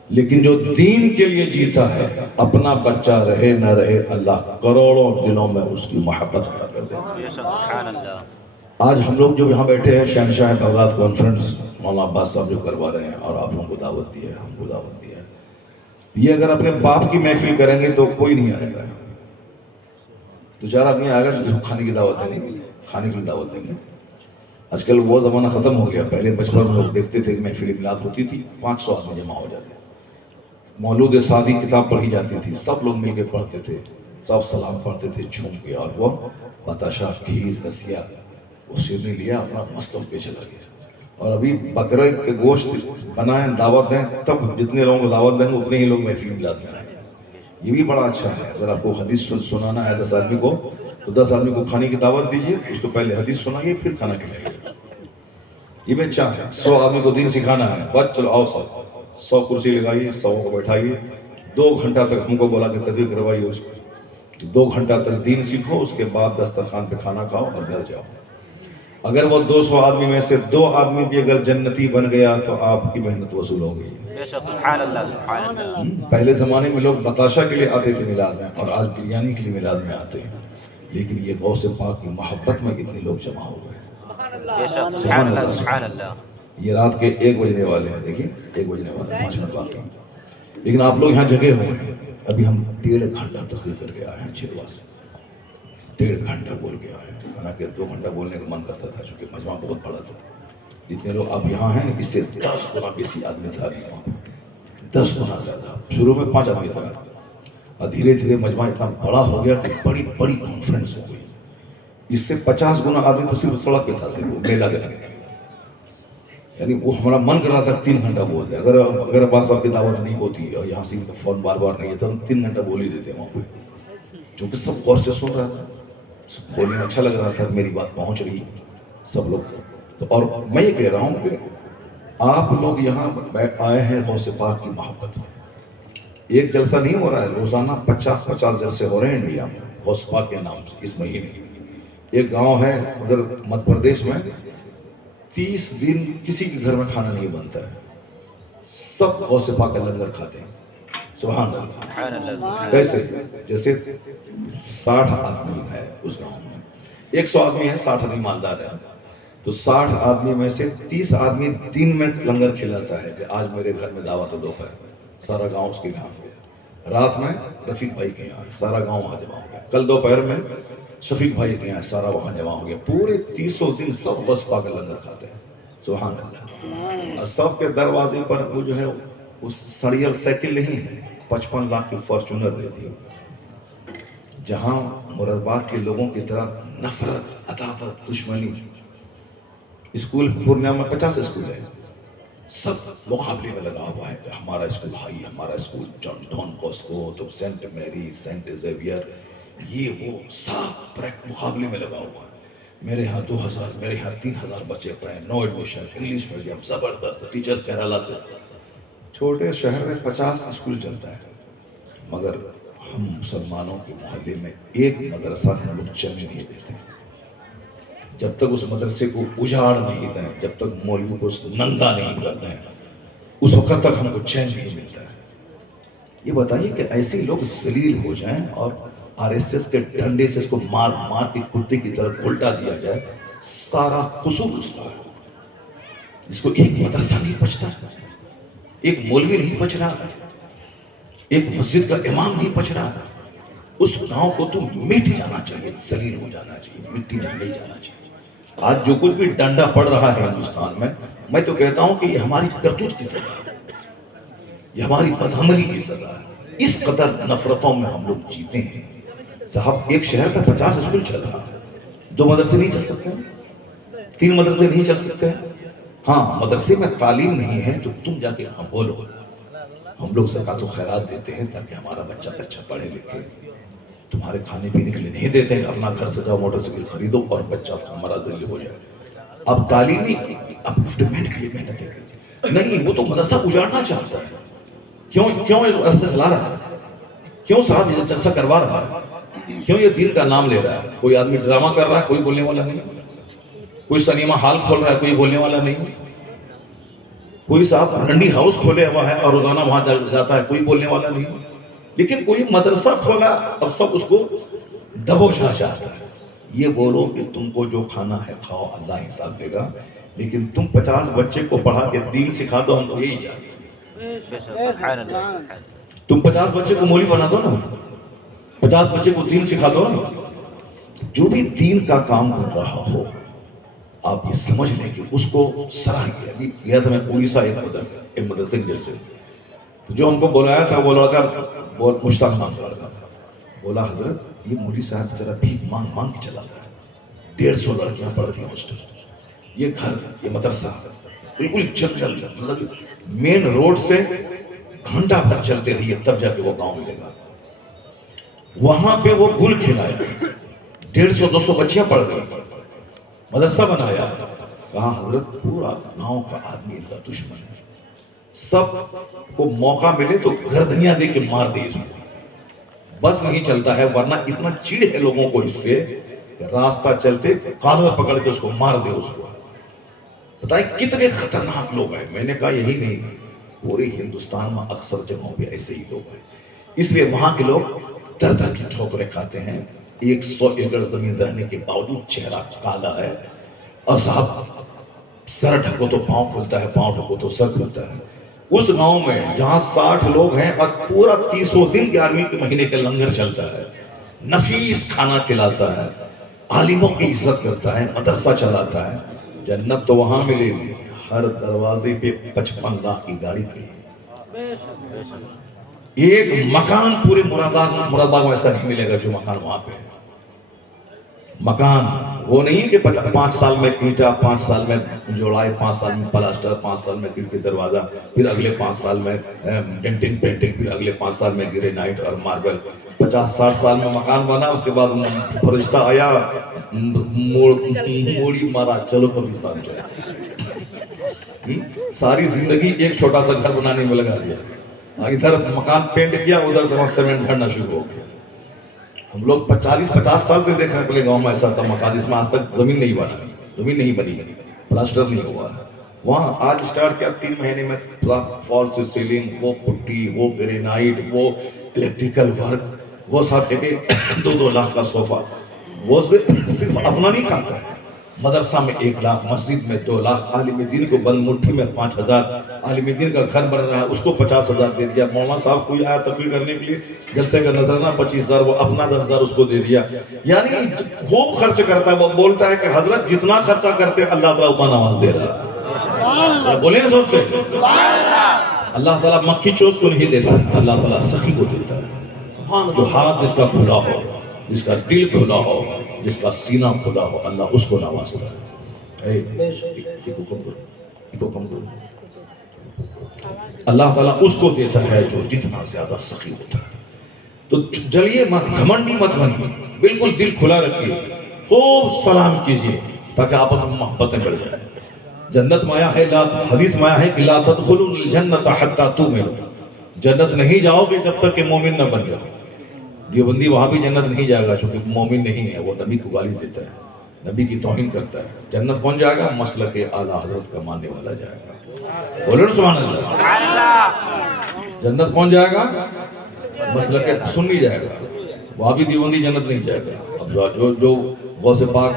لیکن جو دین کے لیے جیتا ہے، اپنا بچہ رہے نہ رہے، اللہ کروڑوں دلوں میں اس کی محبت عطا کر دیتا ہے. آج ہم لوگ جو یہاں بیٹھے ہیں، شہنشاہ بغداد کانفرنس مولانا عباس صاحب جو کروا رہے ہیں، اور آپ لوگوں کو دعوت دی ہے، ہم کو دعوت دی ہے. یہ اگر اپنے باپ کی محفل کریں گے تو کوئی نہیں آئے گا. 2-4 آدمی آئے گا جو کھانے کی دعوت دیں گے، کھانے کی دعوت دیں گے. آج کل وہ زمانہ ختم ہو گیا. پہلے بچپن میں لوگ دیکھتے تھے محفل میلاد ہوتی تھی، 500 آدمی جمع ہو جاتے. مولود سعدی کتاب پڑھی جاتی تھی، سب لوگ مل کے پڑھتے تھے، سب سلام پڑھتے تھے جھوم کے. اور وہ بتاشا، کھیر، رسیا وہ سرنے لیا، اپنا مست ہو کے چلا گیا. اور ابھی بکرے کے گوشت بنائیں دعوت دیں، تب جتنے لوگوں کو دعوت دیں گے اتنے ہی لوگ محفل میں جاتے ہیں. یہ بھی بڑا اچھا ہے. اگر آپ کو حدیث سنانا ہے 10 آدمی کو تو 10 آدمی کو کھانے کی دعوت دیجیے، اس کو پہلے حدیث سنائیے پھر کھانا کھلائیے. یہ بھی اچھا ہے. 100 آدمی کو دین سکھانا ہے، بس چلو آؤ سب 100 کرسی لگائیے، 100 کو بیٹھائیے، 2 گھنٹہ تک ہم کو بولا کہ تقریر کروائیے اس کو. 2 گھنٹہ تک دین سیکھو، اس کے بعد دسترخوان پہ کھانا کھاؤ اور گھر جاؤ. اگر وہ 200 آدمی میں سے 2 آدمی بھی اگر جنتی بن گیا تو آپ کی محنت وصول ہو گئی. سبحان اللہ سبحان اللہ. پہلے زمانے میں لوگ بتاشا کے لیے آتے تھے میلاد میں، اور آج بریانی کے لیے میلاد میں آتے ہیں. لیکن یہ غوث پاک کی محبت میں کتنے لوگ جمع ہو گئے. سبحان اللہ سبحان اللہ. یہ رات کے 1 بجنے والے ہیں، دیکھیں 1 بجنے والے ہیں، 5 منٹ باقی. لیکن آپ لوگ یہاں جگہ ہوئے ہیں. ابھی ہم 1.5 گھنٹہ تقریر کر کے آئے ہیں چلوا سے. 1.5 گھنٹہ بول کے آئے ہیں. حالانکہ 2 گھنٹہ بولنے کا من کرتا تھا چونکہ مجمع بہت بڑا تھا. جتنے لوگ اب یہاں ہیں اس سے 10 گنا بیسی آدمی تھا ابھی وہاں پہ. 10 گنا زیادہ. شروع میں 5 آدمی تھا اور دھیرے دھیرے مجمع اتنا بڑا ہو گیا کہ بڑی بڑی کانفرنس ہو گئی. اس سے 50 گنا آدمی تو صرف سڑک پہ تھا، صرف میلہ دیکھنے. یعنی وہ ہمارا من کر رہا تھا 3 گھنٹہ بول دیں. اگر عباس صاحب کی دعوت نہیں ہوتی اور یہاں سے فون بار بار نہیں ہے تو ہم 3 گھنٹہ بول ہی دیتے وہاں پہ. چونکہ سب غور سے سن رہا تھا، بولنے میں اچھا لگ رہا تھا، میری بات پہنچ رہی سب لوگ. تو اور میں یہ کہہ رہا ہوں کہ آپ لوگ یہاں آئے ہیں غوث پاک کی محبت میں. ایک جلسہ نہیں ہو رہا ہے، روزانہ 50 جلسے ہو رہے ہیں انڈیا میں غوث پاک کے نام سے. اس مہینے ایک گاؤں ہے ادھر مدھیہ پردیش میں، 30 دن کسی کے گھر میں کھانا نہیں بنتا ہے، سب غوث پاک کا لنگر کھاتے ہیں. سبحان اللہ. کیسے؟ جیسے 60 آدمی ہے اس گاؤں میں، 100 آدمی ہے، 60 آدمی مالدار ہے. تو 60 آدمی میں سے 30 آدمی دن میں لنگر کھلاتا ہے کہ آج میرے گھر میں دعوت دو ہے. سارا گاؤں اس کے گھر میں. رات میں رفیق بھائی کے یہاں سارا گاؤں وہاں جمع ہو گیا. کل دوپہر میں شفیق بھائی کے یہاں سارا وہاں جمع ہو گیا. پورے 300 دن سب غوث پاک کا لنگر کھاتے ہیں. سبحان اللہ. اور سب کے دروازے پر وہ جو ہے وہ سڑیل سائیکل نہیں ہے، 55 لاکھ کی فارچونر رہتی ہے. جہاں مراد کے لوگوں کی طرح نفرت، عداوت، دشمنی. اسکول پورنیہ میں 50 اسکول ہے، سب مقابلے میں لگا ہوا ہے کہ ہمارا اسکول ہائی، ہمارا اسکول ڈان باسکو، تو سینٹ میری، سینٹ زیویئر، یہ وہ سب مقابلے میں لگا ہوا ہے. میرے ہاں 2000، میرے ہاں 3000 بچے پڑھے، نو ایڈمیشن، انگلش میڈیم زبردست، ٹیچر کیرالہ سے. چھوٹے شہر میں 50 اسکول چلتا ہے، مگر ہم مسلمانوں کے محلے میں ایک مدرسہ ہم لوگ چلنے نہیں دیتے. جب تک اس مدرسے کو اجاڑ نہیں دیں، جب تک مولوی کو ننگا نہیں کر دیں، اس وقت تک ہم کو چین نہیں ملتا ہے. یہ بتائیے کہ ایسے لوگ ذلیل ہو جائیں اور RSS کے ڈنڈے سے اس کو مار مار کے کتے کی طرح الٹا دیا جائے، سارا قصور اس کا ہے. اس کو ایک مدرسہ نہیں بچتا، ایک مولوی نہیں بچ رہا، ایک مسجد کا امام نہیں بچ رہا. اس گاؤں کو تو مٹ جانا چاہیے، ذلیل ہو جانا چاہیے، مٹی میں مل جانا چاہیے. آج جو کچھ بھی ڈنڈا پڑ رہا ہے ہندوستان میں تو کہتا ہوں کہ یہ ہماری کرتوت کی سزا ہے، یہ ہماری بدعملی کی سزا ہے. اس قدر نفرتوں میں ہم لوگ جیتے ہیں. صاحب ایک شہر میں 50 اسکول چل رہا ہے، 2 مدرسے نہیں چل سکتے، 3 مدرسے نہیں چل سکتے. ہاں مدرسے میں تعلیم نہیں ہے تو تم جا کے ہاں بولو. ہم لوگ زکوٰۃ و خیرات دیتے ہیں تاکہ ہمارا بچہ اچھا پڑھے لکھے. تمہارے کھانے پینے کے لیے نہیں دیتے ہیں، اپنا گھر سجاؤ، موٹر سائیکل خریدو اور بچہ ہمارا ذلیل ہو جائے. اب تعلیمی اپلفٹمنٹ کے لیے محنت ہے نہیں، وہ تو مدرسہ اجاڑنا چاہتا ہے. کیوں اس مدرسہ چلا رہا ہے؟ کیوں صاحب یہ جلسہ کروا رہا ہے؟ کیوں یہ دین کا نام لے رہا ہے؟ کوئی آدمی ڈرامہ کر رہا ہے، کوئی بولنے والا نہیں. کوئی سنیما ہال کھول رہا ہے، کوئی بولنے والا نہیں. کوئی صاحب رنڈی ہاؤس کھولے ہوا ہے اور روزانہ وہاں جاتا ہے، کوئی بولنے والا نہیں. لیکن کوئی مدرسہ کھولا اب سب اس کو دبوچنا چاہتا ہے. یہ بولو کہ تم کو جو کھانا ہے کھاؤ، اللہ حساب دے گا. لیکن تم 50 بچے کو پڑھا کے دین سکھا دو، ہم تو یہی چاہتے ہیں. تم 50 بچے کو مولوی بنا دو نا، 50 بچے کو دین سکھا دو نا. جو بھی دین کا کام کر رہا ہو آپ یہ سمجھ لیں کہ اس کو سراہیے. گیا تھا میں اڑیسہ ایک مدرسے کے جلسے، تو جو ہم کو بلایا تھا وہ لڑکا بہت مشتاق نام کا لڑکا تھا. بولا حضرت یہ مولوی صاحب ذرا بھی مانگ کے چلا گیا، 150 لڑکیاں پڑھتی ہیں ہاسٹل. یہ گھر، یہ مدرسہ بالکل جنگل، مطلب مین روڈ سے گھنٹہ بھر چلتے رہیے تب جا کے وہ گاؤں ملے گا. وہاں پہ وہ گل کھلایا، 150-200 بچیاں پڑھ گئی، مدرسہ بنایا. کہا حضرت پورا گاؤں کا آدمی ان کا دشمن ہے، سب کو موقع ملے تو گردنیاں دے کے مار دے اس کو. بس نہیں چلتا ہے، ورنہ اتنا چڑ ہے لوگوں کو اس سے، راستہ چلتے کالر پکڑ کے اس کو مار دے اس کو. بتائیں کتنے خطرناک لوگ ہیں. میں نے کہا یہی نہیں، پورے ہندوستان میں اکثر جگہوں پہ ایسے ہی لوگ ہیں. اس لیے وہاں کے لوگ در در کی ٹھوکریں کھاتے ہیں. 100 ایکڑ زمین رہنے کے باوجود چہرہ کالا ہے. اور صاحب سر ڈھکو تو پاؤں کھلتا ہے، پاؤں ڈھکو تو سر کھلتا ہے. اس گاؤں میں جہاں 60 لوگ ہیں اور پورا 30 دن 11ویں کے مہینے کا لنگر چلتا ہے، نفیس کھانا کھلاتا ہے، عالموں کی عزت کرتا ہے، مدرسہ چلاتا ہے. جنت تو وہاں ملے گی، ہر دروازے پہ 55 لاکھ کی گاڑی کھڑی. ایک مکان پورے مراد باغ میں ایسا نہیں ملے گا جو مکان وہاں پہ ہے. مکان وہ نہیں کہ 5 سال میں اینٹا، 5 سال میں جوڑائی، 5 سال میں پلاسٹر، 5 سال میں کھڑکی دروازہ، پھر اگلے 5 سال میں ڈینٹنگ پینٹنگ، پھر اگلے 5 سال میں گرینائٹ اور ماربل. 50-60 سال میں مکان بنا، اس کے بعد فرشتہ آیا، موڑی مارا، چلو پاکستان چلے. ساری زندگی ایک چھوٹا سا گھر بنانے میں لگا دیا. ادھر مکان پینٹ کیا، ادھر سے سیمنٹ بھرنا شروع ہو گیا. ہم لوگ 40-50 سال سے دیکھ رہے ہیں. پہلے گاؤں میں ایسا تھا، مکان اس میں آج تک زمین نہیں بنی ہے، پلاسٹر نہیں ہوا ہے. وہاں آج اسٹارٹ کیا، 3 مہینے میں فال سے سیلنگ، وہ پٹی، وہ گرینائٹ، وہ الیکٹریکل ورک، وہ سب 2-2 لاکھ کا صوفہ. وہ صرف اپنا نہیں کھاتا ہے. مدرسہ میں 1 لاکھ، مسجد میں 2 لاکھ، عالم دین کو بند مٹھی میں 5000. عالم دین کا گھر بن رہا ہے، اس کو 50,000 دے دیا. مولانا صاحب کوئی آیا تقریر کرنے کے لیے، جلسے کا نظرانہ 25,000، وہ اپنا 10,000 اس کو دے دیا. یعنی خوب خرچ کرتا ہے. وہ بولتا ہے کہ حضرت جتنا خرچہ کرتے ہیں اللہ تعالیٰ اتنا نواز دے رہا ہے. بولے نا زور سے، اللہ تعالیٰ مکھی چوس کو نہیں دیتا ہے، اللہ تعالیٰ سخی کو دیتا ہے. جو ہاتھ جس کا کھلا ہو، جس کا دل کھلا ہو، جس کا سینہ کھلا ہو، اللہ اس کو نوازتا ہے. اللہ تعالیٰ اس کو دیتا ہے جو جتنا زیادہ سخی ہوتا ہے. تو جلیے مت، گھمنڈی مت بنیے، بالکل دل کھلا رکھیے، خوب سلام کیجیے تاکہ آپس میں محبتیں بڑھ جائیں. جنت میں آیا ہے، حدیث میں آیا ہے کہ لا تدخلوا الجنت حتی تؤمنوا. جنت نہیں جاؤ گے جب تک کہ مومن نہ بن جاؤ. دیوبندی وہاں بھی جنت نہیں جائے گا چونکہ مومن نہیں ہے، وہ نبی کو گالی دیتا ہے، نبی کی توہین کرتا ہے. جنت کون جائے گا؟ مسلک اعلیٰ حضرت کا ماننے والا جائے گا. بولو سبحان اللہ. جنت کون جائے گا؟ مسلک سنی جائے گا. وہاں بھی دیوبندی جنت نہیں جائے گا. اب جو غوث پاک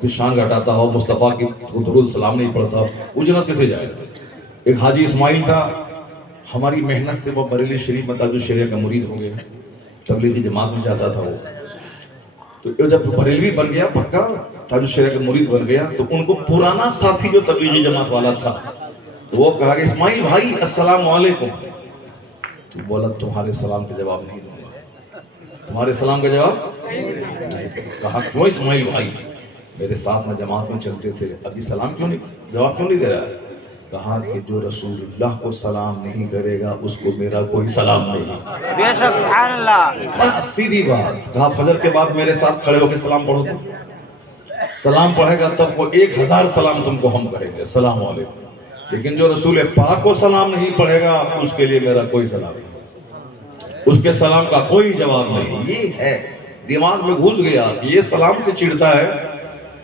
کی شان گھٹاتا ہو، مصطفیٰ کی درود السلام نہیں پڑھتا ہو، وہ جنت کیسے جائے گا؟ ایک حاجی اسماعیل تھا، ہماری محنت سے وہ بریلی شریف میں تاج الشریعہ کا مرید ہو گیا. تبلیغی جماعت میں جاتا تھا وہ. تو جب بریلوی بن گیا، پکا تاج الشریعہ کا مرید بن گیا، تو ان کو پرانا ساتھی جو تبلیغی جماعت والا تھا، تو وہ کہا کہ اسماعیل بھائی السلام علیکم. تو بولا تمہارے سلام کا جواب نہیں دوں گا. تمہارے سلام کا جواب نہیں. کہا کیوں اسماعیل بھائی؟ میرے ساتھ میں جماعت میں چلتے تھے، ابھی سلام کیوں نہیں، جواب کیوں نہیں دے رہا ہے؟ کہا کہ جو رسول اللہ کو سلام نہیں کرے گا اس کو میرا کوئی سلام نہیں. بے شک سبحان اللہ. سیدھی بات. کہا فجر کے بعد میرے ساتھ کھڑے ہو کے سلام پڑھو. تو سلام پڑھے گا تب وہ 1000 سلام تم کو ہم کریں گے، السلام علیکم. لیکن جو رسول پاک کو سلام نہیں پڑھے گا اس کے لیے میرا کوئی سلام نہیں، اس کے سلام کا کوئی جواب نہیں. یہ ہے دماغ میں گھس گیا کہ یہ سلام سے چڑھتا ہے.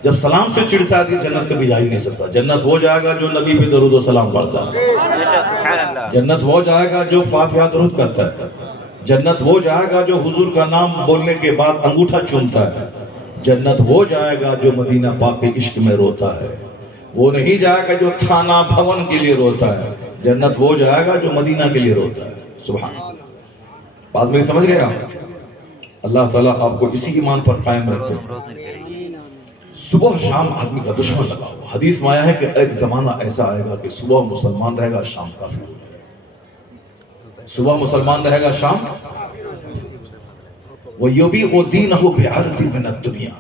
جب سلام سے چڑھتا ہے تو جنت کبھی جا ہی نہیں سکتا. جنت وہ جائے گا جو نبی پہ درود و سلام پڑھتا ہے. جنت وہ جائے گا جو فاتحہ درود کرتا ہے. جنت وہ جائے گا جو حضور کا نام بولنے کے بعد انگوٹھا چومتا ہے. جنت وہ جائے گا جو مدینہ پاک کے عشق میں روتا ہے. وہ نہیں جائے گا جو تھانہ بھون کے لیے روتا ہے. جنت وہ جائے گا جو مدینہ کے لیے روتا ہے. سبحان اللہ. بات میری سمجھ گئے آپ؟ اللہ تعالیٰ آپ کو اسی ایمان پر قائم رکھے. صبح شام آدمی کا دشمن لگا ہوا. حدیث میں آیا ہے کہ ایک زمانہ ایسا آئے گا کہ صبح مسلمان رہے گا، شام کافر ہو جائے گا. صبح مسلمان رہے گا، شام وَيُبِيعُ دِينَهُ بِعَرْضٍ مِنَ الدُّنْيَا.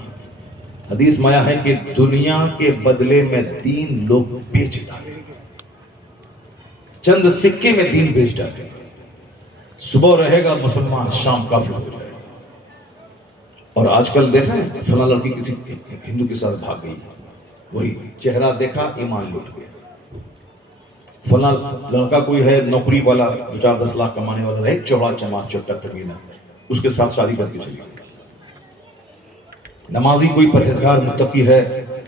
حدیث میں آیا ہے کہ دنیا کے بدلے میں دین لوگ بیچ ڈالے، چند سکے میں دین بیچ ڈالے. صبح رہے گا مسلمان، شام کافر ہو جائے گا. اور آج کل دیکھ رہے ہیں فلاں لڑکی کسی ہندو کے ساتھ بھاگ گئی، وہی چہرہ دیکھا ایمان لوٹ گیا. فلاں لڑکا کوئی ہے نوکری والا، 4-10 لاکھ کمانے والا ہے، چوڑا چماچ چوٹا کمینہ، اس کے ساتھ شادی کرتی چلی گئی. نمازی کوئی پرہیزگار متقی ہے،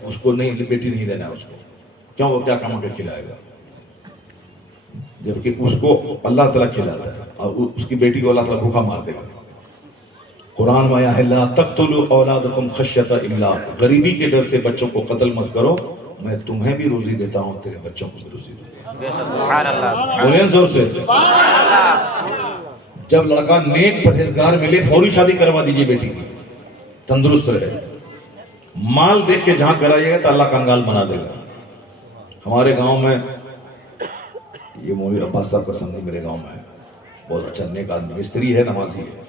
اس کو نہیں، بیٹی نہیں دینا اس کو. کیوں؟ وہ کیا کما کے کھلائے گا؟ جبکہ اس کو اللہ تعالیٰ کھلاتا ہے، اور اس کی بیٹی کو اللہ تعالیٰ بھوکا مار دے گا. قرآن میں آیا ہے لا تقتلوا اولادکم خشیۃ املاق، غریبی کے ڈر سے بچوں کو قتل مت کرو، میں تمہیں بھی روزی دیتا ہوں، تیرے بچوں کو بھی روزی دیتا ہوں. بے شک، سبحان اللہ. بولیں زور سے. جب لڑکا نیک پرہیزگار ملے فوری شادی کروا دیجیے بیٹی کی، تندرست رہے. مال دیکھ کے جہاں کرائیے گا تو اللہ کنگال بنا دے گا. ہمارے گاؤں میں یہ مولوی عباس صاحب کا سمجھ میرے گاؤں میں ہے، بہت اچھا نیک آدمی، مستری ہے، نمازی ہے،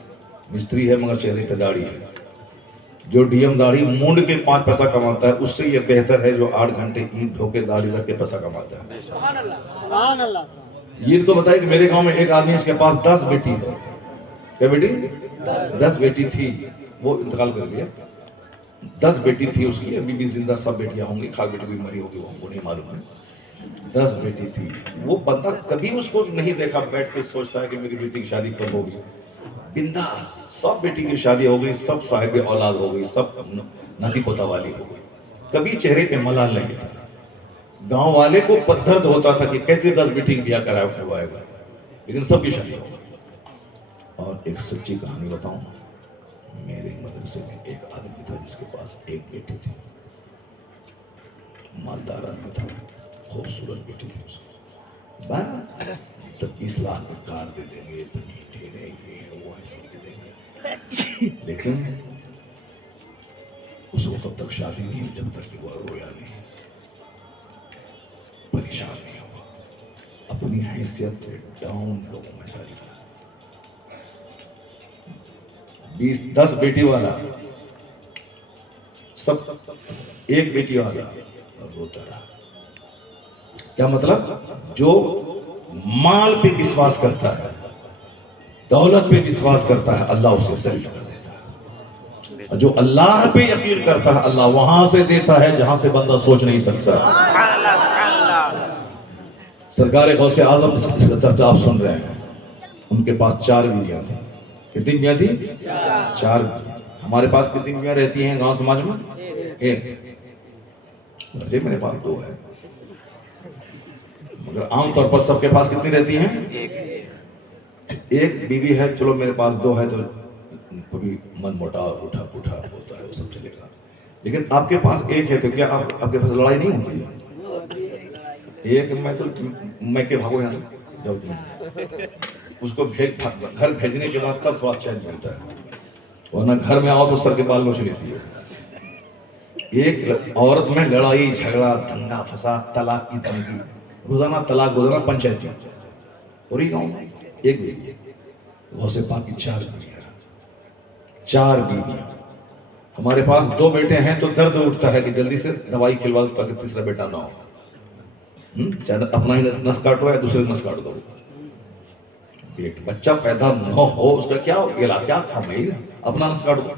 مستری ہے مگر چہرے پہ داڑھی ہے. جو ڈی ایم داڑھی مونڈ کے 5 پیسہ کماتا ہے، اس سے یہ بہتر ہے جو 8 گھنٹے اینٹ ڈھو کے داڑھی رکھ کے پیسہ کماتا ہے. سبحان اللہ. یہ تو بتائے کہ میرے گاؤں میں ایک آدمی، اس کے پاس 10 بیٹی ہے. کیا بیٹی؟ 10 بیٹی تھی، وہ انتقال کر گیا. 10 بیٹی تھی اس کی، ابھی بھی زندہ سب بیٹیاں ہوں گی، خاک بیٹی کوئی مری ہوگی وہ ہم کو نہیں معلوم ہے. 10 بیٹی تھی. وہ بندہ کبھی اس کو نہیں دیکھا بیٹھ کے سوچتا ہے کہ میری بیٹی کی شادی کب ہوگی. بنداس، سب بیٹی کی شادی ہو گئی، سب صاحب اولاد ہو گئی، سب ناتی پوتا والی ہو گئی. کبھی چہرے پہ ملال نہیں تھا. گاؤں والے کو درد ہوتا تھا کہ کیسے 10 بیٹی بیاہ کروائے گا، لیکن سب کی شادی ہو گئی. اور ایک سچی کہانی بتاؤں، میرے مدرسے میں ایک آدمی تھا جس کے پاس ایک بیٹی تھی، مالدار آدمی تھا، خوبصورت بیٹی تھی اس کی. تو 20 لاکھ کا کار دے دیں گے، تو میٹھے رہیں گے، وہ ایسے دے دیں گے. لیکن اس وقت تک شادی نہیں جب تک کہ وہ رویا نہیں، پریشان نہیں ہوا، اپنی حیثیت سے ڈاؤن لوگوں میں جاری کر. 10 بیٹی والا، سب ایک بیٹی والا، روتا رہا. کیا مطلب؟ جو مال پہ وشواس کرتا ہے، دولت پہ وشواس کرتا ہے، اللہ اسے سیلٹ کر دیتا ہے. جو اللہ پہ یقین کرتا ہے، اللہ وہاں سے دیتا ہے جہاں سے بندہ سوچ نہیں سکتا. سبحان اللہ، سبحان اللہ. سرکار غوث اعظم چرچا آپ سن رہے ہیں، ان کے پاس 4 بیویاں تھیں. کتنی بیویاں تھیں؟ 4. ہمارے پاس کتنی بیویاں رہتی ہیں گاؤں سماج میں؟ 1. ویسے میرے پاس 2 ہے، مگر عام طور پر سب کے پاس کتنی رہتی ہیں؟ 1 بیوی ہے. چلو میرے پاس 2 ہے تو کبھی من موٹا اٹھا پوٹھا ہوتا ہے، وہ سب چلے گا. لیکن آپ کے پاس 1 ہے تو کیا آپ کے پاس لڑائی نہیں ہوتی ہے؟ ایک میں کہ بھاگو یہاں سے جاؤ تم. اس کو گھر بھیجنے کے بعد تب تھوڑا چینج ملتا ہے، ورنہ گھر میں آؤ تو سر کے بال نوچ لیتی ہے. ایک عورت میں لڑائی جھگڑا دنگا فساد طلاق کی تنگی، روزانہ طلاق روزانہ پنچایتی. اور یہ گاؤں میں 1 بیوی، غوث پاک کی 4 بیویاں. 4 بیویاں. ہمارے پاس 2 بیٹے ہیں تو درد اٹھتا ہے کہ جلدی سے دوائی کھلوا دو تاکہ تیسرا بیٹا نہ ہو. چاہے اپنا ہی نس کاٹو یا دوسرے نس کاٹ دو. بچہ پیدا نہ ہو اس کا کیا گلا، کیا کام ہے؟ اپنا نس کاٹ دو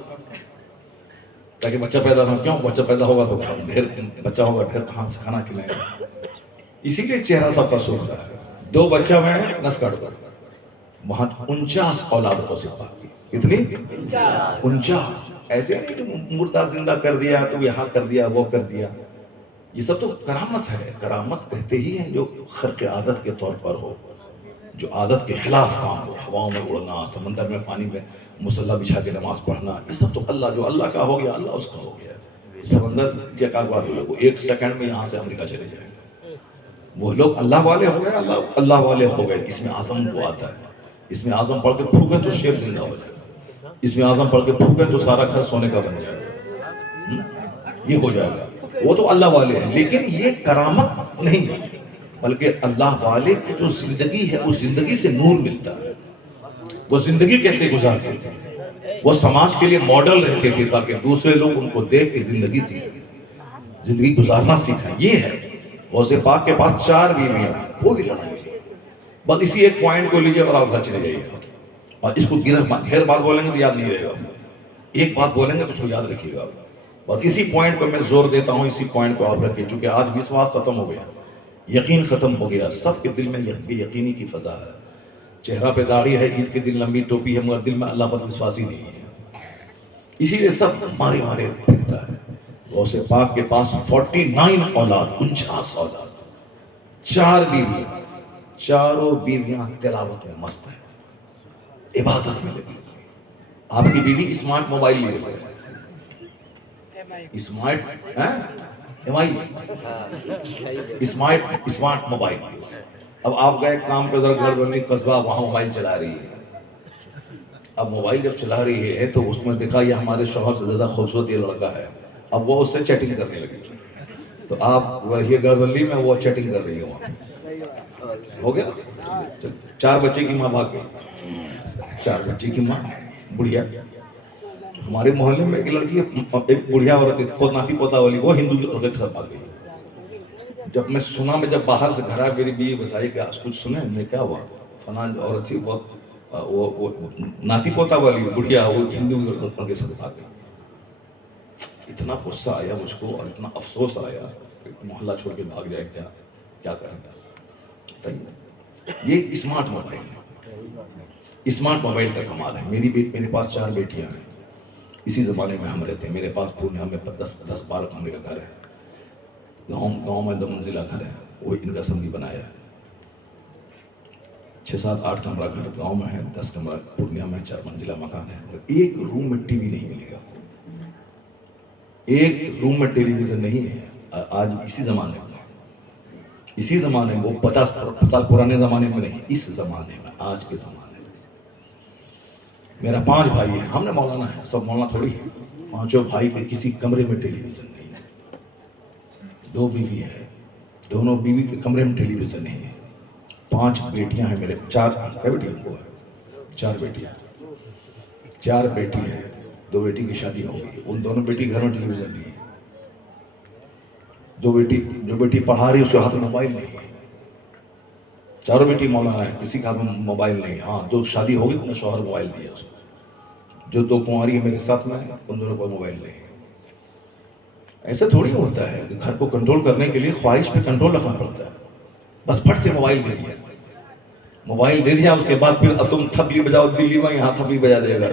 تاکہ بچہ پیدا نہ ہو. کیوں؟ بچہ پیدا ہوگا تو ڈھیر بچہ ہوگا، ڈھیر کہاں سے کھانا کھلائیں گے. اسی لیے چہرہ سب کا سوچ رہا ہے. 2 بچہ میں نس کاٹ دو. وہاں 49 اولاد ہو سکتا. کتنی؟ 49. ایسے نہیں کہ مردہ زندہ کر دیا تو یہاں کر دیا وہ کر دیا. یہ سب تو کرامت ہے. کرامت کہتے ہی ہیں جو خرق عادت کے طور پر ہو، جو عادت کے خلاف کام ہو. ہواؤں میں اڑنا، سمندر میں پانی میں مصلی بچھا کے نماز پڑھنا، یہ سب تو اللہ، جو اللہ کا ہو گیا اللہ اس کا ہو گیا. سمندر کیا کاروبار ہو لوگوں، 1 سیکنڈ میں یہاں سے امریکہ چلے جائیں گے. وہ لوگ اللہ والے ہو گئے، اللہ والے ہو گئے. اس میں اعظم وہ آتا ہے، اس میں اعظم پڑھ کے پھونکے تو شیر زندہ ہو جائے. اس میں اعظم پڑھ کے پھونکے تو سارا گھر سونے کا بن جائے گا. یہ ہو جائے گا. وہ تو اللہ والے ہیں، لیکن یہ کرامت نہیں ہے، بلکہ اللہ والے کی جو زندگی ہے اس زندگی سے نور ملتا ہے. وہ زندگی کیسے گزارتے ہیں؟ وہ سماج کے لیے ماڈل رہتے تھے تاکہ دوسرے لوگ ان کو دیکھ کے زندگی سیکھیں، زندگی گزارنا سیکھیں. یہ ہے غوث پاک کے پاس 4 بیویاں، کوئی لڑائی نہیں. بس اسی ایک پوائنٹ کو لیجئے اور آپ گھر چلے جائیے. اور اس کو گھر بات بولیں گے تو یاد نہیں رہے گا، ایک بات بولیں گے تو اس کو یاد رکھیے گا. بس اسی پوائنٹ پہ میں زور دیتا ہوں، اسی پوائنٹ کو آپ رکھیں. چونکہ آج وشواس ختم ہو گیا، یقین ختم ہو گیا، سب کے دل میں یقینی کی فضا ہے. چہرہ پہ داڑھی ہے، عید کے دن لمبی ٹوپی ہے، مگر دل میں اللہ پر وشواس ہی نہیں ہے. اسی لیے سب مارے مارے پھرتا ہے. غوث پاک کے پاس 49 اولاد، 49 اولاد، 4 بیویاں، چاروں بیویاں تلاوت میں مست ہیں، عبادت میں لگی. آپ کی بیوی اسمارٹ موبائل لیے ہوئے، اسمارٹ موبائل. اب آپ گئے کام پہ ذرا گھر بنی قصبہ، وہاں موبائل چلا رہی ہے. اب موبائل جب چلا رہی ہے تو اس میں دیکھا یہ ہمارے شوہر سے زیادہ خوبصورت یہ لڑکا ہے، اب وہ اس سے چیٹنگ کرنے لگی. تو آپ یہ گھر میں وہ چیٹنگ کر رہی ہے وہاں. ہو گیا 4 بچے کی ماں بھاگ گئی، 4 بچے کی ماں بڑھیا. ہمارے محلے میں ایک لڑکی، ایک بڑھیا عورت ناتی پوتا والی، وہ ہندو کے ساتھ بھاگ گئی. جب میں سنا، میں جب باہر سے گھر آیا میری بیوی بتائی کہ آج کچھ سنے. میں کیا ہوا؟ فلاں عورت تھی بہت وہ ناتی پوتا والی بڑھیا، وہ ہندو کے ساتھ بھاگ گئی. اتنا غصہ آیا مجھ کو اور اتنا افسوس آیا کہ محلہ چھوڑ کے بھاگ جائے، کیا کریں گا. یہ اسمارٹ موبائل ہے، اسمارٹ موبائل کا کمال ہے. میرے پاس 4 بیٹیاں ہیں. اسی زمانے میں ہم رہتے ہیں. میرے پاس پورنیہ میں 10-12 کمرے کا گھر ہے. گاؤں میں 2 منزلہ گھر ہے، وہ ان کا سمجھی بنایا ہے. 6-7-8 کمرہ گھر گاؤں میں ہے، 10 کمرہ پورنیہ میں 4 منزلہ مکان ہے. ایک روم میں ٹی وی نہیں ملے گا، ایک روم میں ٹیلی ویژن نہیں ہے. آج اسی زمانے میں وہ 50 سال پرانے زمانے میں نہیں، اس زمانے میں، آج کے زمانے میں. میرا 5 بھائی ہے، ہم نے مولانا ہے، سب مولانا تھوڑی ہے. 5 بھائی کے کسی کمرے میں ٹیلی ویژن نہیں ہے. 2 بیوی ہے، دونوں بیوی کے کمرے میں ٹیلی ویژن نہیں ہے. 5 بیٹیاں ہیں میرے، 4 بیٹیاں کو ہے، 4 بیٹیاں، 4 بیٹی ہے. 2 بیٹی کی شادی ہو گئی، ان دونوں بیٹی گھر میں ٹیلی ویژن نہیں ہے. جو بیٹی پڑھا رہی ہے اس کے ہاتھ میں موبائل نہیں ہے. 4 بیٹی مولانا ہے، کسی کا ہاتھ میں موبائل نہیں. ہاں، جو شادی ہو گئی تو شوہر موبائل دیا اس کو. جو 2 کنواری ہے میرے ساتھ میں، ان دونوں کو موبائل نہیں ہے. ایسا تھوڑی ہوتا ہے کہ گھر کو کنٹرول کرنے کے لیے خواہش پہ کنٹرول رکھنا پڑتا ہے. بس پھٹ سے موبائل دے دیا، اس کے بعد پھر اب تم تھپلی بجاؤ دلی میں، یہاں تھپلی بجا دے گا.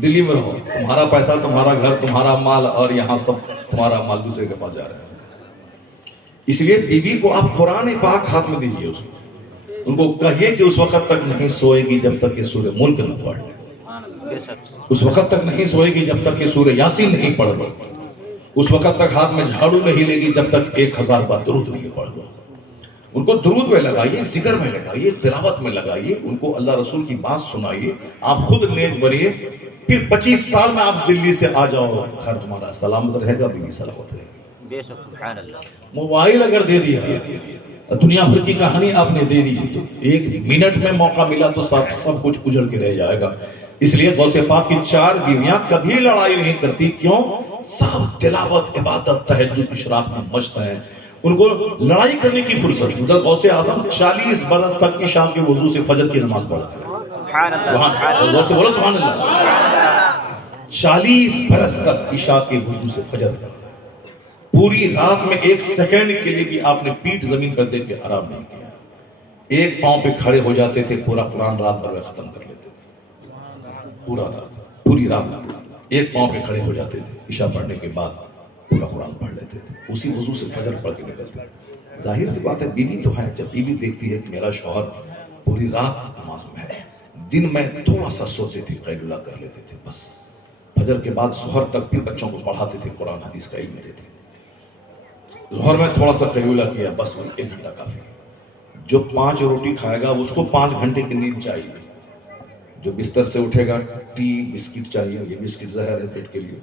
دلی میں رہو، تمہارا پیسہ، تمہارا گھر، تمہارا مال، اور یہاں سب تمہارا مال دوسرے کے پاس جا رہا ہے. اس لیے بیوی کو آپ قرآن پاک ہاتھ میں دیجیے. ان کو کہیے کہ اس وقت تک نہیں سوئے گی جب تک کہ سورہ ملک نہ پڑھ لے. اس وقت تک نہیں سوئے گی جب تک کہ سورہ یاسین نہیں پڑھ لو. اس وقت تک ہاتھ میں جھاڑو نہیں لے گی جب تک 1000 بار درود نہیں پڑھ لو. ان کو درود میں لگائیے، ذکر میں لگائیے، تلاوت میں لگائیے. ان کو اللہ رسول کی بات سنائیے. آپ خود نیک بنیے. پھر 25 سال میں آپ دلی سے آ جاؤ، گھر تمہارا سلامت رہے گا، بیوی سلامت رہے گی. بے شک، سبحان اللہ. موبائل اگر دے دیا، دنیا بھر کی کہانی آپ نے دے دی، تو 1 منٹ میں موقع ملا تو سب کچھ اجڑ کے رہ جائے گا. اس لیے غوث پاک کی 4 بیویاں کبھی لڑائی نہیں کرتی. کیوں؟ سب تلاوت، عبادت، تہجد، اشراق میں مست ہیں. ان کو لڑائی کرنے کی فرصت. ادھر غوث اعظم 40 برس تک عشاء کے وضو سے فجر کی نماز پڑھتے ہیں. سبحان اللہ. غور سے بولو سبحان اللہ. 40 برس تک عشاء کے وضو سے فجر کرتے ہیں. پوری رات میں 1 سیکنڈ کے لیے بھی آپ نے پیٹھ زمین پر دے کے آرام نہیں کیا. 1 پاؤں پہ کھڑے ہو جاتے تھے، پورا قرآن رات بھر میں ختم کر لیتے تھے. پوری رات 1 پاؤں پہ کھڑے ہو جاتے تھے. عشاء پڑھنے کے بعد پورا قرآن پڑھ لیتے تھے. اسی وضو سے فجر پڑھ کے نکلتے تھے. ظاہر سی بات ہے، بیوی تو ہے. جب بیوی دیکھتی ہے کہ میرا شوہر پوری رات نماز میں ہے، دن میں تھوڑا سا سوتے تھے، قیلولہ کر لیتے تھے، بس فجر کے بعد ظہر تک پھر بچوں کو پڑھاتے تھے، قرآن حدیث کا علم دیتے تھے. ظہر میں تھوڑا سا قیلولہ کیا، بس 1 گھنٹہ کافی. جو 5 روٹی کھائے گا اس کو 5 گھنٹے کی نیند چاہیے. جو بستر سے اٹھے گا، ٹی بسکٹ چاہیے. یہ بسکٹ زہر ہے پیٹ کے لیے،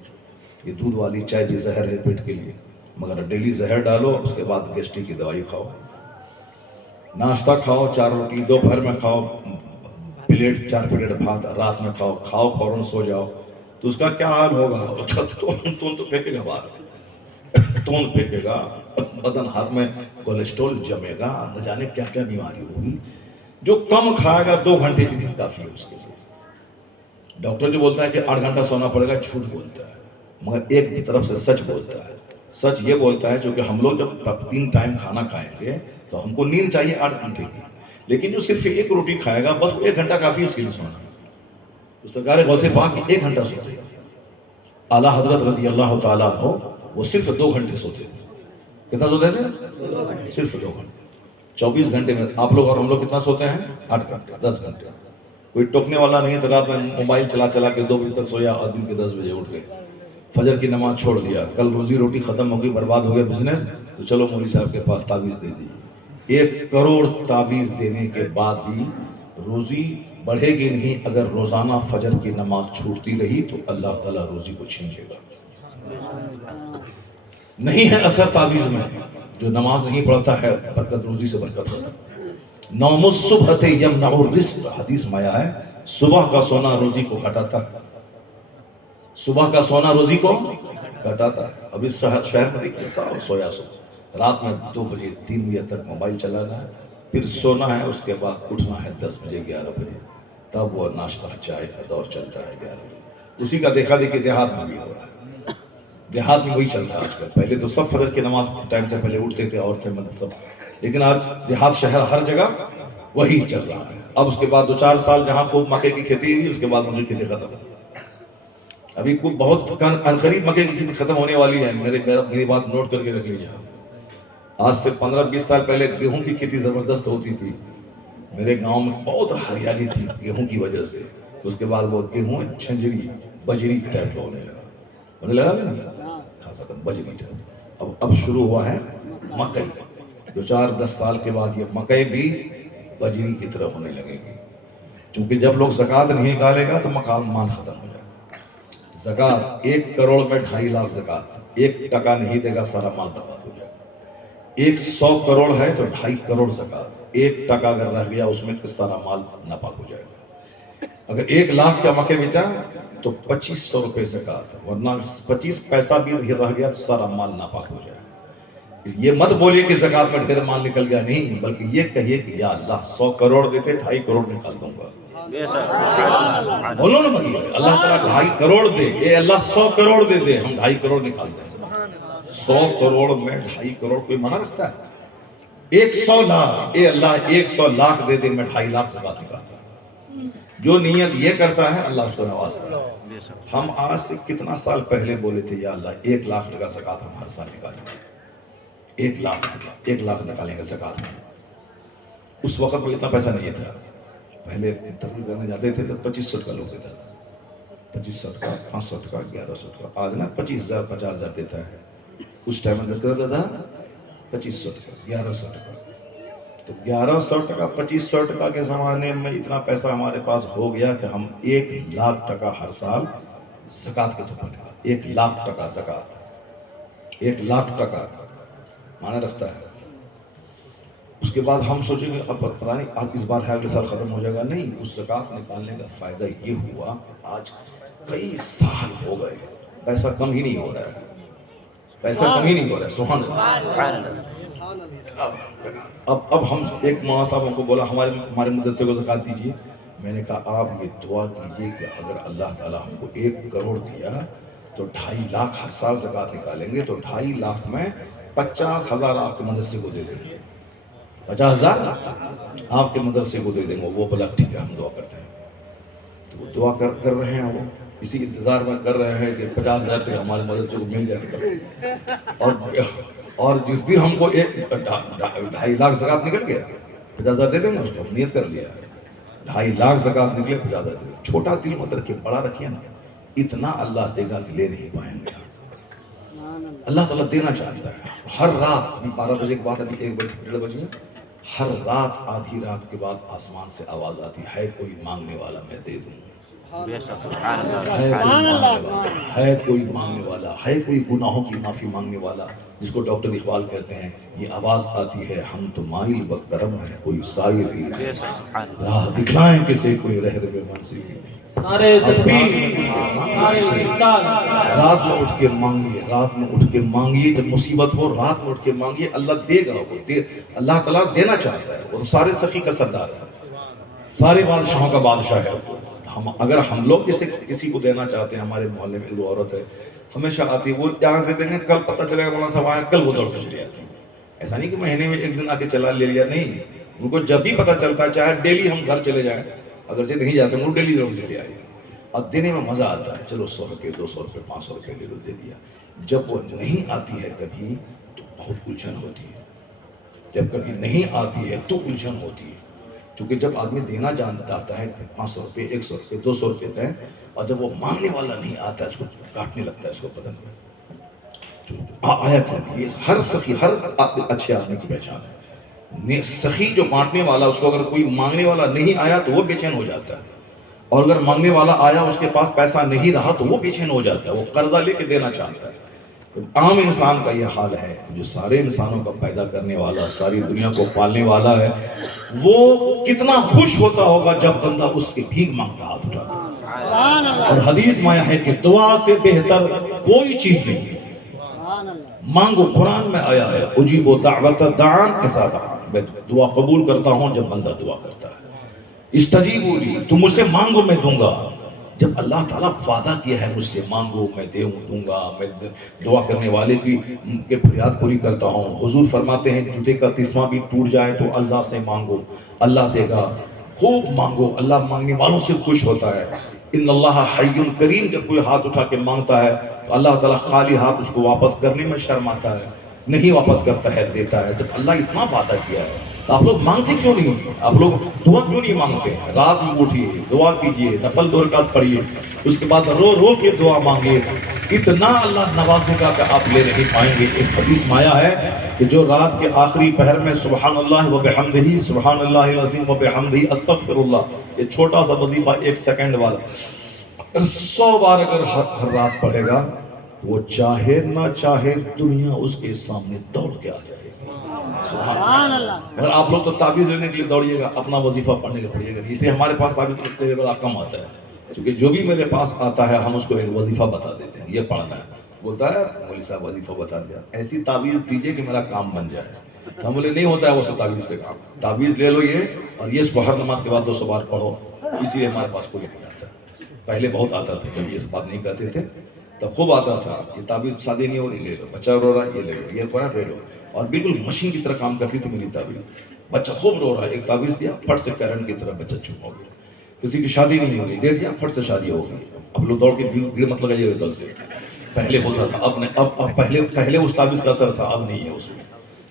یہ دودھ والی چائے بھی زہر ہے پیٹ کے لیے. مگر ڈیلی زہر ڈالو، اس کے بعد گیسٹرک کی دوائی کھاؤ. ناشتہ کھاؤ 4 روٹی، دوپہر میں کھاؤ پلیٹ 4 پلیٹ بھات رات میں کھاؤ فوراً سو جاؤ، تو اس کا کیا حال ہوگا؟ تو پھینکے گا باہر، تون پھینکے گا، بدن ہاتھ میں کولیسٹرول جمے گا، نہ جانے کیا کیا بیماری ہوگی۔ جو کم کھائے گا 2 گھنٹے کی نیند کافی ہے اس کے لیے۔ ڈاکٹر جو بولتا ہے کہ 8 گھنٹہ سونا پڑے گا، جھوٹ بولتا ہے، مگر ایک طرف سے سچ بولتا ہے۔ سچ یہ بولتا ہے چونکہ ہم لوگ جب 3 ٹائم کھانا کھائیں گے تو ہم کو نیند چاہیے 8 گھنٹے کی، لیکن جو صرف ایک روٹی کھائے گا بس 1 گھنٹہ کافی ہے اس کے لیے سونا۔ سرکار غوث پاک 1 گھنٹہ سوتے، اعلیٰ حضرت رضی اللہ تعالیٰ عنہ وہ صرف 2 گھنٹے سوتے تھے۔ کتنا سوتے تھے؟ صرف 2 گھنٹے۔ 24 گھنٹے میں آپ لوگ اور ہم لوگ کتنا سوتے ہیں؟ 8 گھنٹے، 10 گھنٹے۔ کوئی ٹوکنے والا نہیں تھا، رات میں موبائل چلا چلا کے 2 بجے تک سویا اور دن کے 10 بجے اٹھ گئے، فجر کی نماز چھوڑ دیا، کل روزی روٹی ختم ہو گئی، برباد ہو گیا بزنس، تو چلو مولوی صاحب کے پاس تعویذ دے دیجیے۔ 1 کروڑ تعویذ دینے کے بعد بھی روزی بڑھے گی نہیں۔ اگر روزانہ فجر کی نماز چھوٹتی رہی تو اللہ تعالیٰ روزی کو چھین لے گا۔ نہیں ہے اثر تعویذ میں، جو نماز نہیں پڑھتا ہے برکت روزی سے برکت ہوتا ہے۔ نوم الصبح یمنع الرزق، حدیث میں آیا ہے صبح کا سونا روزی کو گھٹاتا ہے، صبح کا سونا روزی کو گھٹاتا ہے۔ ابھی شہر میں دیکھیے سارا سویا سو، رات میں 2 بجے 3 بجے تک موبائل چلانا ہے، پھر سونا ہے، اس کے بعد اٹھنا ہے 10 بجے 11 بجے، تب وہ ناشتہ چائے کا دور چلتا ہے 11 بجے۔ اسی کا دیکھا دیکھی دیہات میں بھی ہو رہا ہے، دیہات میں وہی چل رہا ہے آج کل۔ پہلے تو سب فجر کی نماز ٹائم سے پہلے اٹھتے تھے، عورتیں مرد سب، لیکن آج دیہات شہر ہر جگہ وہی چل رہا ہے۔ اب اس کے بعد 2-4 سال جہاں خوب مکے کی کھیتی ہوئی، اس کے بعد مکے کی کھیتی ختم۔ ابھی کوئی بہت عنقریب مکے کی کھیتی ختم ہونے والی ہے، میری بات نوٹ کر کے رکھ لیجیے۔ آج سے 15-20 سال پہلے گیہوں کی کھیتی زبردست ہوتی تھی، میرے گاؤں میں بہت ہریالی تھی گیہوں کی وجہ سے۔ اس کے بعد وہ گیہوں جھنجری بجری ٹائپ کا ہونے لگا کھاتا تھا بجری ٹائپ۔ اب شروع ہوا ہے مکئی، 2-4-10 سال کے بعد یہ مکئی بھی بجری کی طرح ہونے لگے گی، کیونکہ جب لوگ زکوٰۃ نہیں نکالے گا تو مال ختم ہو جائے گا۔ زکوٰۃ 1 کروڑ میں 2.5 لاکھ زکوٰۃ، 1 ٹکا نہیں دے گا سارا مال برباد ہو جائے گا۔ 100 کروڑ ہے تو 2.5 کروڑ زکوٰۃ، 1 ٹکا اگر رہ گیا اس میں سارا مال ناپاک ہو جائے گا۔ اگر 1 لاکھ کا مکے بیچا تو 2500 روپے زکوٰۃ، ورنہ 25 پیسہ بھی رہ گیا تو سارا مال ناپاک ہو جائے گا۔ یہ مت بولیے کہ زکوٰۃ میں ڈھیر مال نکل گیا، نہیں، بلکہ یہ کہیے کہ یا اللہ 100 کروڑ دیتے 2.5 کروڑ نکال دوں گا۔ بولو نا بھائی، اللہ تعالیٰ 2.5 کروڑ دے، اے اللہ 100 کروڑ دے دے، ہم 2.5 کروڑ نکال دیں۔ 100 کروڑ میں 2.5 کروڑ کوئی منع رکھتا ہے؟ 100 لاکھ، اے اللہ 100 لاکھ دے دے، میں 2.5 لاکھ زکوٰۃ نکالتا ہوں۔ جو نیت یہ کرتا ہے اللہ اس کو نوازتا ہے۔ ہم آج سے کتنا سال پہلے بولے تھے یا اللہ 1 لاکھ ٹکا زکوٰۃ ہم ہر سال نکالیں گے، 1 لاکھ نکالیں گے زکوٰۃ میں۔ اس وقت میں اتنا پیسہ نہیں تھا، پہلے تقریر کرنے جاتے تھے تو 2500 کا لوگ دیتا تھا، 2500 کا، 500 کا، 1100 کا۔ آج نا 25,000 50,000 دیتا ہے، اس ٹائم میں دیتا تھا 2500 کا، 1100 کا۔ تو 1100 ٹکا 2500 ٹکا کے زمانے میں اتنا پیسہ ہمارے پاس ہو گیا کہ ہم 1 لاکھ ٹکا ہر سال زکوٰۃ کے طور پر نکالتے۔ 1 لاکھ ٹکا زکوٰۃ، 1 لاکھ ٹکا معنی رکھتا ہے۔ اس کے بعد ہم سوچیں گے اب پتہ نہیں آج اس بار ہے اگلے سال ختم ہو جائے گا، نہیں، اس زکوٰۃ نکالنے کا فائدہ یہ ہوا آج کئی سال ہو گئے پیسہ کم ہی نہیں ہو رہا ہے، پیسہ کم ہی نہیں ہو رہا ہے۔ سبحان اللہ۔ اب ہم ایک مولانا صاحب ہم کو بولا ہمارے مدرسے کو زکوٰۃ دیجیے، میں نے کہا آپ یہ دعا کیجیے کہ اگر اللہ تعالیٰ ہم کو 1 کروڑ دیا تو 2.5 لاکھ ہر سال زکوٰۃ نکالیں گے، تو 2.5 لاکھ میں 50,000 آپ کے مدرسے کو دے دیں گے، 50,000 آپ کے مدرسے کو دے دیں گے۔ وہ بولا ٹھیک ہے ہم دعا کرتے ہیں۔ وہ دعا کر رہے ہیں، وہ اسی انتظار میں کر رہے ہیں کہ 50,000 تک ہمارے مدرسے کو مل جائے گا۔ اور جس دن ہم کو 2.5 لاکھ زکوٰۃ نکل گیا، 50,000 دے دیں گے، اس کو نیت کر لیا 2.5 لاکھ زکوٰۃ نکلے 50,000 دے دیں۔ چھوٹا دل مت رکھیے، بڑا رکھیے نا، اتنا اللہ دے گا کہ لے نہیں پائیں گے۔ اللہ تعالیٰ دینا چاہتا ہے۔ ہر رات 12 بجے کے بعد، ابھی 1 بجے 1:30 بجے، ہر رات آدھی رات کے بعد آسمان سے آواز آتی ہے کوئی مانگنے والا میں دے دوں۔ بے شک سبحان اللہ ہے سبحان کوئی اللہ مانگنے والا، ہے کوئی مانگنے والا، ہے کوئی گناہوں کی معافی مانگنے والا، جس کو ڈاکٹر اقبال کہتے ہیں یہ آواز آتی ہے ہم تو مائل بکرم ہے کوئی سائر ہی بے نہیں، شک سبحان اللہ راہ دکھلائیں کسے کوئی رہر بے منزل ہی نہیں۔ نعرہ تکبیر، نعرہ رسالت۔ رات میں اٹھ کے مانگیے، رات میں اٹھ کے مانگیے، جب مصیبت ہو رات میں اٹھ کے مانگیے، اللہ دے گا، وہ اللہ تعالیٰ دینا چاہتا ہے، وہ سارے سخی کا سردار ہے، سارے بادشاہوں کا بادشاہ ہے۔ اگر ہم لوگ کسی کو دینا چاہتے ہیں، ہمارے محلے میں وہ عورت ہے ہمیشہ آتی ہے، وہ جہاں دے دیں گے کل پتہ چلے گا مولانا صاحب آیا، کل وہ دوڑ کے چلی آتی ہے۔ ایسا نہیں کہ مہینے میں ایک دن آ کے چلا لے لیا، نہیں، ان کو جب بھی پتہ چلتا ہے، چاہے ڈیلی ہم گھر چلے جائیں، اگر سے نہیں جاتے وہ ڈیلی دوڑ کے چلے آئے، اور دینے میں مزہ آتا ہے، چلو 100 روپے 200 روپے 500 روپے لے لو، دے دیا۔ جب وہ نہیں آتی ہے کبھی تو بہت الجھن ہوتی ہے، جب کبھی نہیں آتی ہے تو الجھن ہوتی ہے، کیونکہ جب آدمی دینا جانتا آتا ہے 500 روپے 100 روپے 200 روپے دیں، اور جب وہ مانگنے والا نہیں آتا ہے اس کو کاٹنے لگتا ہے، اس کو بدن میں آیا کیا نہیں، یہ ہر سخی ہر اچھے آدمی کی پہچان ہے۔ سخی جو بانٹنے والا، اس کو اگر کوئی مانگنے والا نہیں آیا تو وہ بے چین ہو جاتا ہے، اور اگر مانگنے والا آیا اس کے پاس پیسہ نہیں رہا تو وہ بے چین ہو جاتا ہے، وہ قرضہ لے کے دینا چاہتا ہے۔ عام انسان کا یہ حال ہے، جو سارے انسانوں کا پیدا کرنے والا، ساری دنیا کو پالنے والا ہے، وہ کتنا خوش ہوتا ہوگا جب بندہ اس کے بھیک مانگتا ہاتھ اٹھاتا ہے۔ اور حدیث میں آیا ہے کہ دعا سے بہتر کوئی چیز نہیں ہے، مانگو، قرآن میں آیا ہے اجیب دعوت الداعی اذا دعان، میں دعا قبول کرتا ہوں جب بندہ دعا کرتا ہے۔ استجیبوا لی، تم مجھ سے مانگو میں دوں گا، جب اللہ تعالیٰ وعدہ کیا ہے مجھ سے مانگو میں دوں گا، میں دعا کرنے والے کی فریاد پوری کرتا ہوں۔ حضور فرماتے ہیں جوتے کا تسمہ بھی ٹوٹ جائے تو اللہ سے مانگو، اللہ دے گا، خوب مانگو، اللہ مانگنے والوں سے خوش ہوتا ہے۔ ان اللہ حی کریم، جب کوئی ہاتھ اٹھا کے مانگتا ہے تو اللہ تعالیٰ خالی ہاتھ اس کو واپس کرنے میں شرماتا ہے، نہیں واپس کرتا ہے، دیتا ہے۔ جب اللہ اتنا وعدہ کیا ہے تو آپ لوگ مانگتے کیوں نہیں؟ آپ لوگ دعا کیوں نہیں مانگتے؟ رات میں اٹھیے، دعا کیجیے، نفل 2 رکعت پڑھیے، اس کے بعد رو رو کے دعا مانگیے، اتنا اللہ نوازے گا کہ آپ لے نہیں پائیں گے۔ ایک حدیث میں آیا ہے کہ جو رات کے آخری پہر میں سبحان اللہ و بحمدہ، سبحان اللہ العظیم و بحمدہ، استغفر اللہ، یہ چھوٹا سا وظیفہ 1 سیکنڈ والا 100 بار اگر ہر رات پڑھے گا تو وہ چاہے نہ چاہے دنیا اس کے سامنے دوڑ کے آ جائے گا۔ سبحان اللہ۔ اگر آپ لوگ تو تعویذ لینے کے لیے دوڑیے گا، اپنا وظیفہ پڑھنے کے پڑھیے گا، اس لیے ہمارے پاس تعویذ لینے کے بڑا کم آتا ہے، کیونکہ جو بھی میرے پاس آتا ہے ہم اس کو ایک وظیفہ بتا دیتے ہیں، یہ پڑھنا ہے، بولتا ہے مولوی صاحب وظیفہ بتا دیا، ایسی تعویذ دیجیے کہ میرا کام بن جائے۔ ہم بولے نہیں ہوتا ہے وہ تعویذ سے کام، تعویذ لے لو یہ، اور یہ اس کو ہر نماز کے بعد 200 بار پڑھو، اسی لیے ہمارے پاس کوئی نہیں آتا۔ پہلے بہت آتا تھا، جب یہ بات نہیں کہتے تھے تب خوب آتا تھا، یہ تعویذ شادی نہیں ہو رہی لے لو، بچہ رو رہا ہے یہ لے لو، یہ قرآن لے لو، اور بالکل مشین کی طرح کام کرتی تھی میری تعویذ۔ بچہ خوب رو رہا ہے، ایک تعویذ دیا، پھٹ سے کرنٹ کی طرح بچہ چپ ہو گیا۔ کسی کی شادی نہیں ہو رہی، دے دیا، پھٹ سے شادی ہو گئی۔ اب لوگ دوڑ کے بھیڑ مت لگائیے ادھر سے، پہلے ہوتا تھا، اب پہلے اس تعویذ کا اثر تھا، اب نہیں ہے اس میں،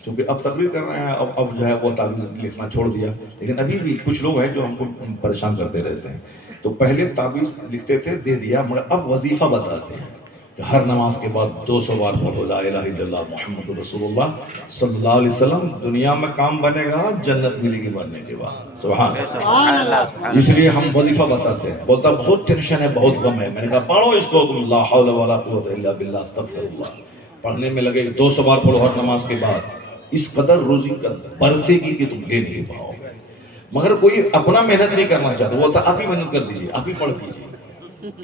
کیونکہ اب تقریر کر رہے ہیں، اب جو ہے وہ تعویذ لکھنا چھوڑ دیا، لیکن ابھی بھی کچھ لوگ ہیں جو ہم کو پریشان کرتے رہتے ہیں۔ تو پہلے تعویذ لکھتے تھے، دے دیا، مگر اب وظیفہ بتاتے ہیں کہ ہر نماز کے بعد 200 بار پڑھو لا الہ الا اللہ محمد رسول اللہ صلی اللہ علیہ وسلم، دنیا میں کام بنے گا، جنت ملے گی مرنے کے بعد۔ سبحان اللہ۔ اس لیے ہم وظیفہ بتاتے ہیں، بولتا بہت ٹینشن ہے، بہت غم ہے، میں نے کہا پڑھو اس کو، لا حول ولا قوت الا باللہ استغفر اللہ، پڑھنے میں لگے 200 بار پڑھو ہر نماز کے بعد، اس قدر روزی کا برسے گی کہ تم لے نہیں پاؤ گے۔ مگر کوئی اپنا محنت نہیں کرنا چاہتا، وہ بولتا آپ ہی محنت کر دیجیے، آپ ہی پڑھ دیجیے،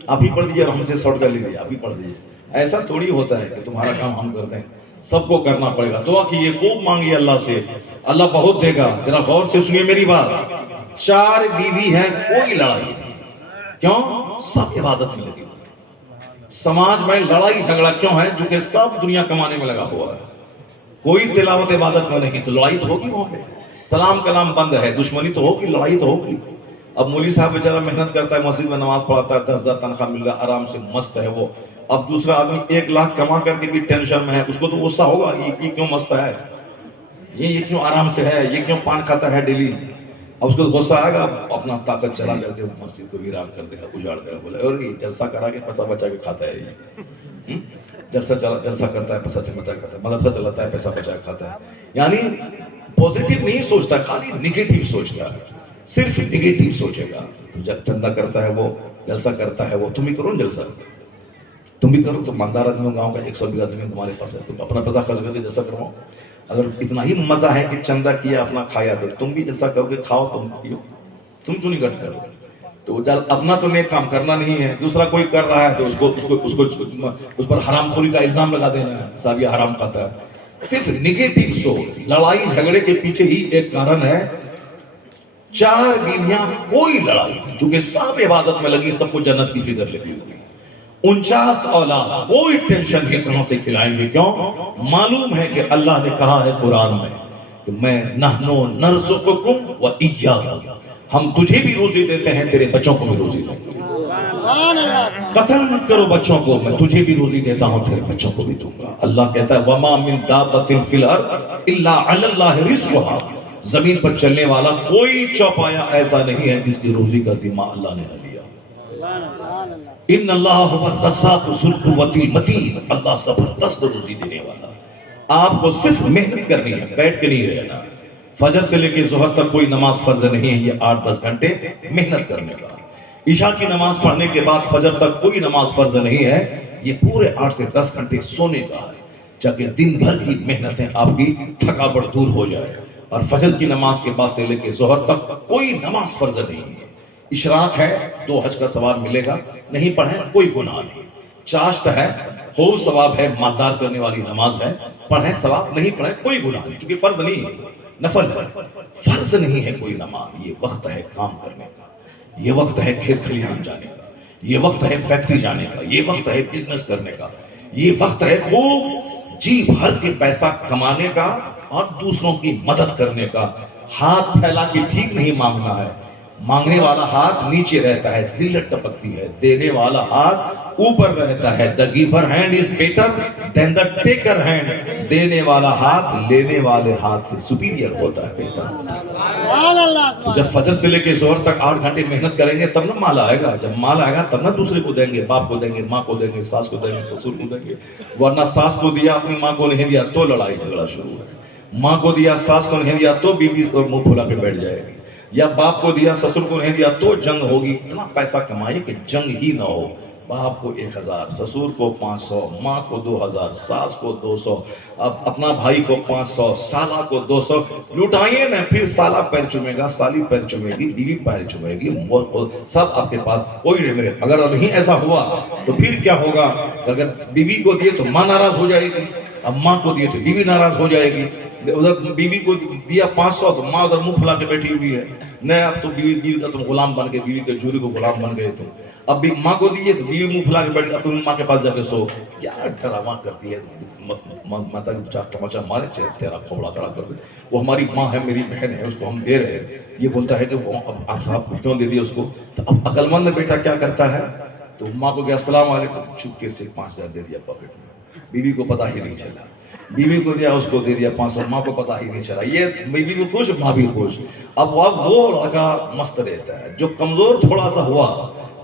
آپ ہی پڑھ دیجیے اور ہم سے شارٹ کر لیجیے، آپ ہی پڑھ دیجیے۔ ایسا تھوڑی ہوتا ہے کہ تمہارا کام ہم کر دیں، سب کو کرنا پڑے گا۔ دعا کیجیے، خوب مانگیے اللہ سے، اللہ بہت دے گا۔ ذرا غور سے سنیے میری بات، 4 بیوی ہیں، کوئی لڑائی نہیں، کیوں؟ سب عبادت میں لگی۔ سماج میں لڑائی جھگڑا کیوں ہے؟ چونکہ سب دنیا کمانے میں لگا ہوا ہے، کوئی تلاوت عبادت میں نہیں، تو لڑائی تو ہوگی وہاں پہ، سلام کلام بند ہے، دشمنی تو ہوگی، لڑائی تو ہوگی۔ اب مولوی صاحب بیچارہ محنت کرتا ہے، مسجد میں نماز پڑھاتا ہے، 10,000 تنخواہ مل رہا ہے، آرام سے مست ہے وہ۔ اب دوسرا آدمی 1 لاکھ کما کر کے بھی ٹینشن میں ہے، اس کو تو غصہ ہوگا، یہ کیوں مست ہے، یہ کیوں آرام سے ہے، یہ کیوں پان کھاتا ہے ڈیلی۔ اب اس کو غصہ آئے گا، اپنا طاقت چلا کر کے مسجد کو ویران کر دے گا، اجاڑ دے گا، بولے اور یہ جلسہ کرا کے پیسہ بچا کے کھاتا ہے، یہ جلسہ کرتا ہے، پیسہ بچا کے کھاتا ہے، مدرسہ چلاتا ہے، پیسہ بچا کے کھاتا ہے، یعنی پوزیٹیو نہیں سوچتا، خالی نگیٹو سوچتا ہے۔ صرف نگیٹو سوچے گا. تو جب چندہ کرتا ہے وہ, جلسہ کرتا ہے وہ, تم بھی کرو نا جلسہ, تم بھی کرو. تو مالدار آدمی ہو, گاؤں کا 100 بیگھہ زمین تمہارے پاس ہے, تم اپنا پیسہ خرچ کر کے جلسہ کرواؤ. اگر اتنا ہی مزہ ہے کہ چندہ کیا اپنا کھایا, تو تم بھی جلسہ کرو گے, کھاؤ تم پیو. تم کیوں نہیں کرتے ہو؟ تو اپنا تو نیک کام کرنا نہیں ہے, دوسرا کوئی کر رہا ہے تو اس پر حرام خوری کا الزام لگا دینا ہے, صاحب یہ حرام کھاتا ہے. صرف نگیٹو سوچ. لڑائی جھگڑے کے پیچھے ہی ایک کارن ہے, 4 بیویاں کوئی لڑائی نہیں, چونکہ سب عبادت میں لگی, سب کو جنت کی فکر لگی ہوئی. 49 اولاد کوئی ٹینشن نہیں کہاں سے کھلائیں گے. کیوں؟ معلوم ہے کہ اللہ نے کہا ہے قرآن میں کہ میں نحنو نرزقکم و ایاہم, ہم تجھے بھی روزی دیتے ہیں, تیرے بچوں کو بھی روزی دیتے ہیں. قتل مت کرو بچوں کو, میں تجھے بھی روزی دیتا ہوں, تیرے بچوں کو بھی دوں گا. اللہ کہتا ہے وما من دابۃ فی الارض الا علی اللہ رزقها, زمین پر چلنے والا کوئی چوپایا ایسا نہیں ہے جس کی روزی کا ذمہ اللہ نے نہ لیا. ان اللہ هو الرزاق ذو القوۃ المتین, اللہ زبردست روزی دینے والا. آپ کو صرف محنت کرنی ہے, بیٹھ کے نہیں رہنا. فجر سے لے کے ظہر تک کوئی نماز فرض نہیں ہے, یہ 8-10 گھنٹے محنت کرنے کا. عشاء کی نماز پڑھنے کے بعد فجر تک کوئی نماز فرض نہیں ہے, یہ پورے 8 سے 10 گھنٹے سونے کا ہے, تاکہ دن بھر کی محنتیں آپ کی تھکاوٹ دور ہو جائے. اور فجر کی نماز کے بعد سے لے کے ظہر تک کوئی نماز فرض نہیں ہے. اشراق ہے 2 حج کا ثواب ملے گا, نہیں پڑھیں کوئی گناہ نہیں. چاشت ہے, ہو ثواب ہے, مالدار کرنے والی نماز ہے, پڑھیں ثواب, نہیں پڑھیں کوئی گناہ نہیں, چونکہ فرض نہیں ہے, نفل ہے. فرض نہیں ہے کوئی نماز. یہ وقت ہے کام کرنے کا, یہ وقت ہے کھیت کھلیان جانے کا, یہ وقت ہے فیکٹری جانے کا, یہ وقت ہے بزنس کرنے کا, یہ وقت ہے خوب جی بھر کے پیسہ کمانے کا اور دوسروں کی مدد کرنے کا. ہاتھ پھیلا کے ٹھیک نہیں مانگنا ہے, مانگنے والا ہاتھ نیچے رہتا ہے, ذلت ٹپکتی ہے. دینے والا ہاتھ اوپر رہتا ہے. The giver hand is better than the taker hand. دینے والا ہاتھ لینے والے ہاتھ سے سپیریئر ہوتا ہے, بہتر. جب فجر سے لے کے ظہر تک 8 گھنٹے محنت کریں گے تب نہ مال آئے گا. جب مال آئے گا تب نہ دوسرے کو دیں گے, باپ کو دیں گے, ماں کو دیں گے, ساس کو دیں گے, سسر کو دیں گے. ورنہ ساس کو دیا اپنی ماں کو نہیں دیا تو لڑائی جھگڑا شروع ہے. ماں کو دیا ساس کو نہیں دیا تو بیوی منہ پھلا کے بیٹھ جائے گی. یا باپ کو دیا سسر کو نہیں دیا تو جنگ ہوگی. اتنا پیسہ کمائیے کہ جنگ ہی نہ ہو. باپ کو 1000, سسر کو 500, ماں کو 2000, ساس کو 200, اب اپنا بھائی کو 500, سالہ کو 200. لوٹائیے نا, پھر سالہ پیر چومے گا, سالی پیر چومے گی, بیوی پیر چومے گی, سب آپ کے پاس کوئی نہیں رہے. اگر نہیں ایسا ہوا تو پھر کیا ہوگا؟ اگر بیوی کو دیے تو ماں ناراض ہو جائے گی, اب ماں کو دیے تو بیوی ناراض ہو جائے گی. ادھر بیوی کو دیا 500 تو ماں ادھر منہ پھلا کے بیٹھی ہوئی ہے. نہیں, اب تو بیوی کا تم غلام بن گئے, بیوی کے جوری کو غلام بن گئے. تو اب بھی ماں کو دیے تو بیوی منہ پھلا کے بیٹھ گئی, اب تم ماں کے پاس جا کے سو. کیا ڈرامہ کرتی ہے ماتا کی, 4 تماچا مارے, تیرا کھوڑا کھڑا کر دے. وہ ہماری ماں ہے, میری بہن ہے, اس کو ہم دے رہے ہیں. یہ بولتا ہے کہ اب صاحب کیوں دے دیا اس کو؟ تو اب عقل مند بیٹا کیا کرتا ہے, تو ماں کو کہا السلام علیکم, چپکے سے 5000 دے دیا پاکٹ میں. بیوی کو پتہ ہی نہیں چلا. بیوی کو دیا, اس کو دے دیا 500, ماں کو پتہ ہی نہیں چلا. یہ بیوی بھی خوش, ماں بھی خوش. اب وہ لڑکا مست رہتا ہے. جو کمزور تھوڑا سا ہوا,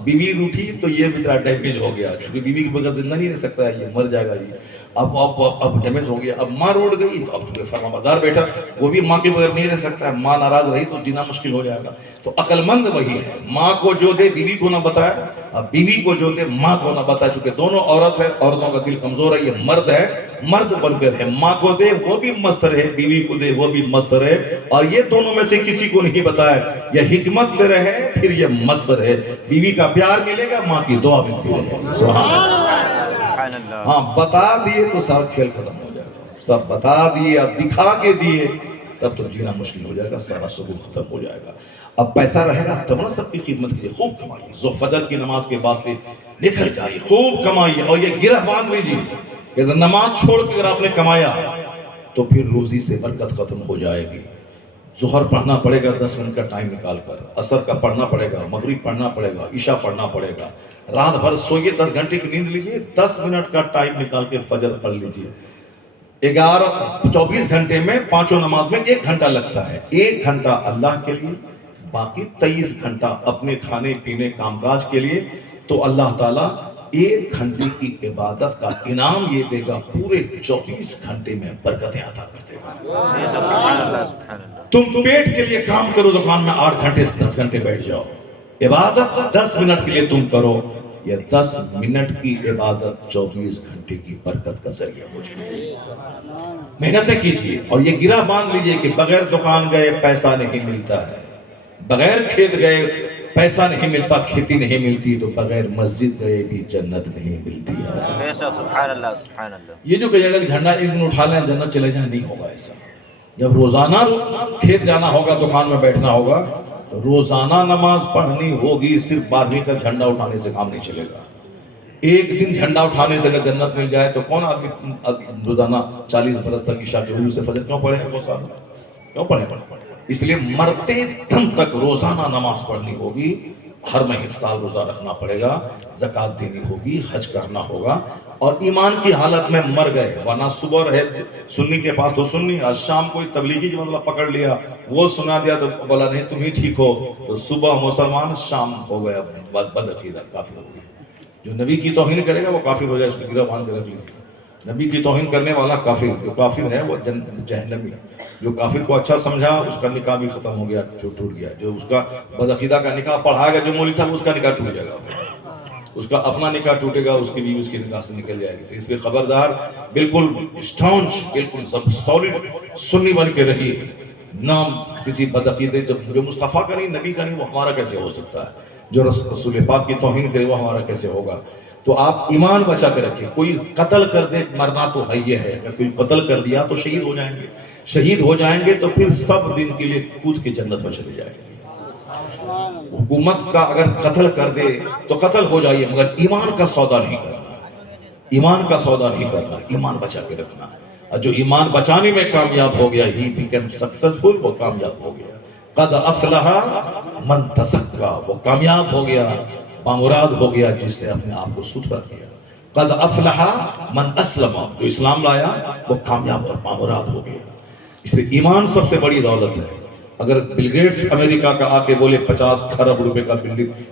بیوی روٹھی تو یہ بھی ڈیمیج ہو گیا, کیونکہ بیوی کے بغیر زندہ نہیں رہ سکتا ہے, یہ مر جائے گا. یہ اب ڈیمیج ہو گیا. اب ماں روڑ گئی تو اب چونکہ فرمانبردار بیٹا, وہ بھی ماں کے بغیر نہیں رہ سکتا ہے. ماں ناراض رہی تو جینا مشکل ہو جائے گا. تو عقل مند وہی ہے, ماں کو جو دے بیوی کو نہ بتائے, اب بیوی کو جو دے ماں کو نہ بتائے. چونکہ دونوں عورت ہے, عورتوں کا دل کمزور ہے, یہ مرد ہے, مرد بن کر ہے. ماں کو دے وہ بھی مست رہے, بیوی کو دے وہ بھی مست رہے, اور یہ دونوں میں سے کسی کو نہیں بتائے. یہ حکمت سے رہے, پھر یہ مست رہے. بیوی کا پیار ملے گا, ماں کی دعا ملتی رہے. سبحان اللہ. ہاں, بتا دیے تو سارا کھیل ختم ہو جائے گا. سب بتا دیے, اب دکھا کے دیے, تب تو جینا مشکل ہو جائے گا, سارا سکون ختم ہو جائے گا. اب پیسہ رہے گا تب نہ سب کی خدمت کیجیے, خوب کمائیے. جو فجر کی نماز کے بعد سے نکل جائیے, خوب کمائیے. اور یہ گرہ باندھ لیجیے کہ نماز چھوڑ کے اگر آپ نے کمایا تو پھر روزی سے برکت ختم ہو جائے گی. ظہر پڑھنا پڑے گا 10 منٹ کا ٹائم نکال کر, عصر کا پڑھنا پڑے گا, مغرب پڑھنا پڑے گا, عشاء پڑھنا پڑے گا. رات بھر سوئیے, 10 گھنٹے کی نیند لیجیے, 10 منٹ کا ٹائم نکال کے فجر پڑھ لیجیے. 24 گھنٹے میں 5 نماز میں 1 گھنٹہ لگتا ہے. 1 گھنٹہ اللہ کے لیے, باقی 23 گھنٹہ اپنے کھانے پینے کام کاج کے لیے. تو اللہ تعالیٰ 1 گھنٹے کی عبادت کا انعام یہ دے گا, پورے 24 گھنٹے میں برکتیں عطا کر دے گا. تم پیٹ کے لیے کام کرو دکان میں 8 گھنٹے سے 10 گھنٹے بیٹھ جاؤ، عبادت 10 منٹ کے لیے تم کرو، یہ 10 منٹ کی عبادت 24 گھنٹے کی برکت کا ذریعہ ہو جائے۔ محنتیں کیجیے اور یہ گرہ باندھ لیجیے کہ بغیر دکان گئے پیسہ نہیں ملتا ہے، بغیر کھیت گئے پیسہ نہیں ملتا، کھیتی نہیں ملتی، تو بغیر مسجد گئے بھی جنت نہیں ملتی ہے۔ بے شک، سبحان اللہ سبحان اللہ۔ یہ جو کہے گا کہ جھنڈا ایک دن اٹھا لیں جنت چلے جائیں، نہیں ہوگا ایسا۔ جب روزانہ کھیت جانا ہوگا، دکان میں بیٹھنا ہوگا، تو روزانہ نماز پڑھنی ہوگی، صرف 12ویں کا جھنڈا اٹھانے سے کام نہیں چلے گا۔ ایک دن جھنڈا اٹھانے سے اگر جنت مل جائے تو کون آدمی روزانہ 40 برس تک عشاء کے وضو سے فجر کیوں پڑھے گا؟ وہ سال کیوں پڑھے گا؟ اس لیے مرتے دم تک روزانہ نماز پڑھنی ہوگی، ہر مہینے سال روزہ رکھنا پڑے گا، زکوٰۃ دینی ہوگی، حج کرنا ہوگا، اور ایمان کی حالت میں مر گئے، ورنہ صبح رہے سنی کے پاس تو سنی، آج شام کوئی تبلیغی جو مطلب پکڑ لیا، وہ سنا دیا تو بولا نہیں تم ہی ٹھیک ہو، تو صبح مسلمان، شام ہو گیا بدعقیدہ، کافر ہو گیا۔ جو نبی کی توہین کرے گا وہ کافر ہو جائے، اس کو گرہ باندھ کے رکھ لیجیے۔ نبی کی توہین کرنے والا کافر، جو کافر ہے وہ جہنمی، جو کافر کو اچھا سمجھا اس کا نکاح بھی ختم ہو گیا، ٹوٹ گیا، جو اس کا بدعقیدہ کا نکاح پڑھا گیا جو مولوی صاحب، اس کا نکاح ٹوٹ جائے گا، اس کا اپنا نکاح ٹوٹے گا، اس کی بیوی اس کے نکاح سے نکل جائے گی۔ اس لیے خبردار، بالکل اسٹانچ، بالکل سالڈ سنی بن کے رہیے، نام کسی بدعقیدے، جو مصطفیٰ کا نہیں، نبی کا نہیں، وہ ہمارا کیسے ہو سکتا ہے؟ جو رسول پاک کی توہین کرے وہ ہمارا کیسے ہوگا؟ تو آپ ایمان بچا کے رکھیں۔ کوئی قتل کر دے، مرنا تو ہے یہ ہے، اگر کوئی قتل کر دیا تو شہید ہو جائیں گے، شہید ہو جائیں گے تو پھر سب دن کے لیے کود کے جنت میں چلے جائیں گے۔ حکومت کا اگر قتل کر دے تو قتل ہو جائیے، مگر ایمان کا سودا نہیں کرنا، ایمان کا سودا نہیں کرنا، ایمان بچا کے رکھنا ہے۔ اور جو ایمان بچانے میں کامیاب ہو گیا، ہی بیکم سکسسفل، وہ کامیاب ہو گیا۔ قد افلح من تزکا، وہ کامیاب ہو گیا، بامراد ہو گیا جس نے اپنے آپ کو ستھرا کیا۔ قد افلح من اسلم، جو اسلام لایا وہ کامیاب اور بامراد ہو گیا۔ اس لیے ایمان سب سے بڑی دولت ہے۔ اگر بل گیٹس امریکہ کا آ کے بولے 50 کھرب روپے کا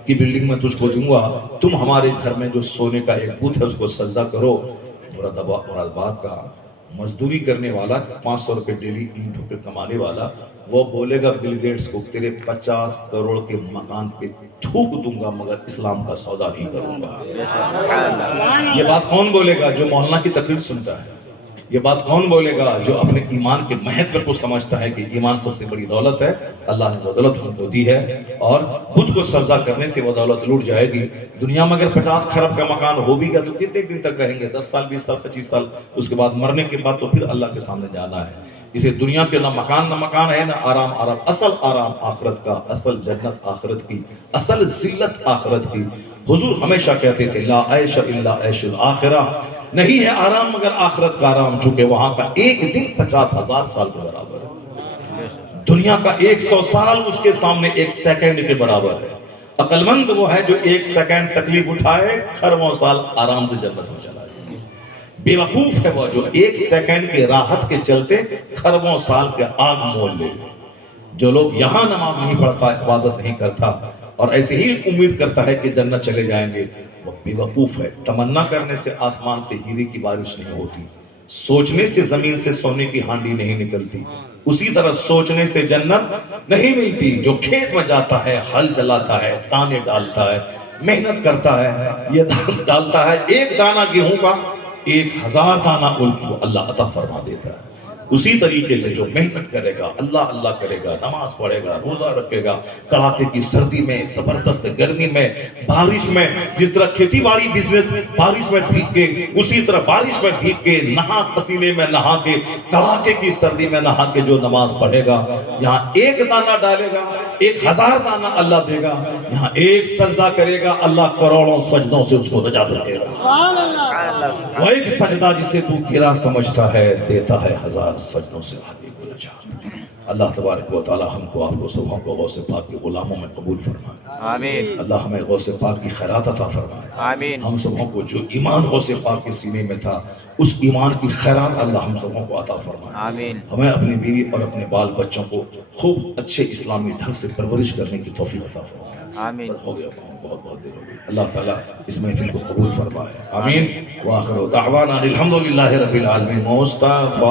بلڈنگ میں تجھ کو دوں گا، تم ہمارے گھر میں جو سونے کا ایک بت ہے اس کو سجدہ کرو، مراد آباد کا مزدوری کرنے والا 500 روپے ڈیلی اینٹ ہو کے کمانے والا، وہ بولے گا بل گیٹس کو تیرے 50 کروڑ کے مکان پہ تھوک دوں گا مگر اسلام کا سودا نہیں کروں گا۔ یہ بات کون بولے گا؟ جو مولانا کی تقریر سنتا ہے۔ یہ بات کون بولے گا؟ جو اپنے ایمان کے مہتو کو سمجھتا ہے کہ ایمان سب سے بڑی دولت ہے، اللہ نے وہ دولت ہم کو دی ہے، اور خود کو سجدہ کرنے سے وہ دولت لوٹ جائے گی۔ دنیا میں اگر 50 کھرب کا مکان ہو بھی گیا تو کتنے دن تک رہیں گے؟ 10 سال، 20 سال، 25 سال، اس کے بعد مرنے کے بعد تو پھر اللہ کے سامنے جانا ہے۔ اسے دنیا کے نہ مکان ہے نہ آرام۔ اصل آرام آخرت کا، اصل جنت آخرت کی، اصل ذلت آخرت کی۔ حضور ہمیشہ کہتے تھے لا عیش الا عیش الآخرہ، نہیں ہے آرام مگر آخرت کا آرام، چونکہ وہاں کا ایک دن 50,000 سال کے برابر ہے، دنیا کا 100 سال اس کے سامنے 1 سیکنڈ کے برابر ہے۔ عقل مند وہ ہے جو 1 سیکنڈ تکلیف اٹھائے، کھربوں سال آرام سے جنت میں چلا جائے۔ بے وقوف ہے وہ جو 1 سیکنڈ کے راحت کے چلتے کھربوں سال کے آگ مول لے۔ جو لوگ یہاں نماز نہیں پڑھتا، عبادت نہیں کرتا، اور ایسے ہی امید کرتا ہے کہ جنت چلے جائیں گے، وہ بے وقوف ہے۔ تمنا کرنے سے آسمان سے ہیرے کی بارش نہیں ہوتی، سوچنے سے زمین سے سونے کی ہانڈی نہیں نکلتی، اسی طرح سوچنے سے جنت نہیں ملتی۔ جو کھیت میں جاتا ہے، ہل چلاتا ہے، تانے ڈالتا ہے، محنت کرتا ہے، یہ ڈالتا ہے، ایک دانہ گیہوں کا 1000 دانہ الٹ کو اللہ عطا فرما دیتا ہے۔ اسی طریقے سے جو محنت کرے گا، اللہ کرے گا، نماز پڑھے گا، روزہ رکھے گا، کڑاکے کی سردی میں، زبردست گرمی میں، بارش میں، جس طرح کھیتی باڑی بزنس بارش میں بھیگ کے، اسی طرح بارش میں بھیگ کے، نہا پسینے میں نہا کے، کڑاکے کی سردی میں نہا کے جو نماز پڑھے گا، یہاں 1 دانہ ڈالے گا 1000 دانہ اللہ دے گا، یہاں 1 سجدہ کرے گا اللہ کروڑوں سجدوں سے اس کو نجات دے گا۔ وہ 1 سجدہ جسے تو گرا سمجھتا ہے، دیتا ہے 1000 سجدوں سے آگے کو نجات۔ اللہ تبارک و تعالی ہم کو، آپ کو، سب ہم کو غوث پاک کے غلاموں میں قبول فرمائے۔ آمین۔ اللہ ہمیں غوث پاک کی خیرات عطا فرمائے۔ آمین۔ ہم سبوں کو جو ایمان غوث پاک کے سینے میں تھا، اس ایمان کی خیرات اللہ ہم سبوں کو عطا فرمائے۔ آمین۔ ہمیں اپنی بیوی اور اپنے بال بچوں کو خوب اچھے اسلامی ڈھنگ سے پرورش کرنے کی توفیق عطا فرمائے۔ آمین۔ ہو گیا بہت بہت دیر ہو گئی۔ اللہ تعالیٰ اس محفل کو قبول فرمائے۔ آمین۔ وآخر دعوانا الحمدللہ رب العالمین۔ مصطفیٰ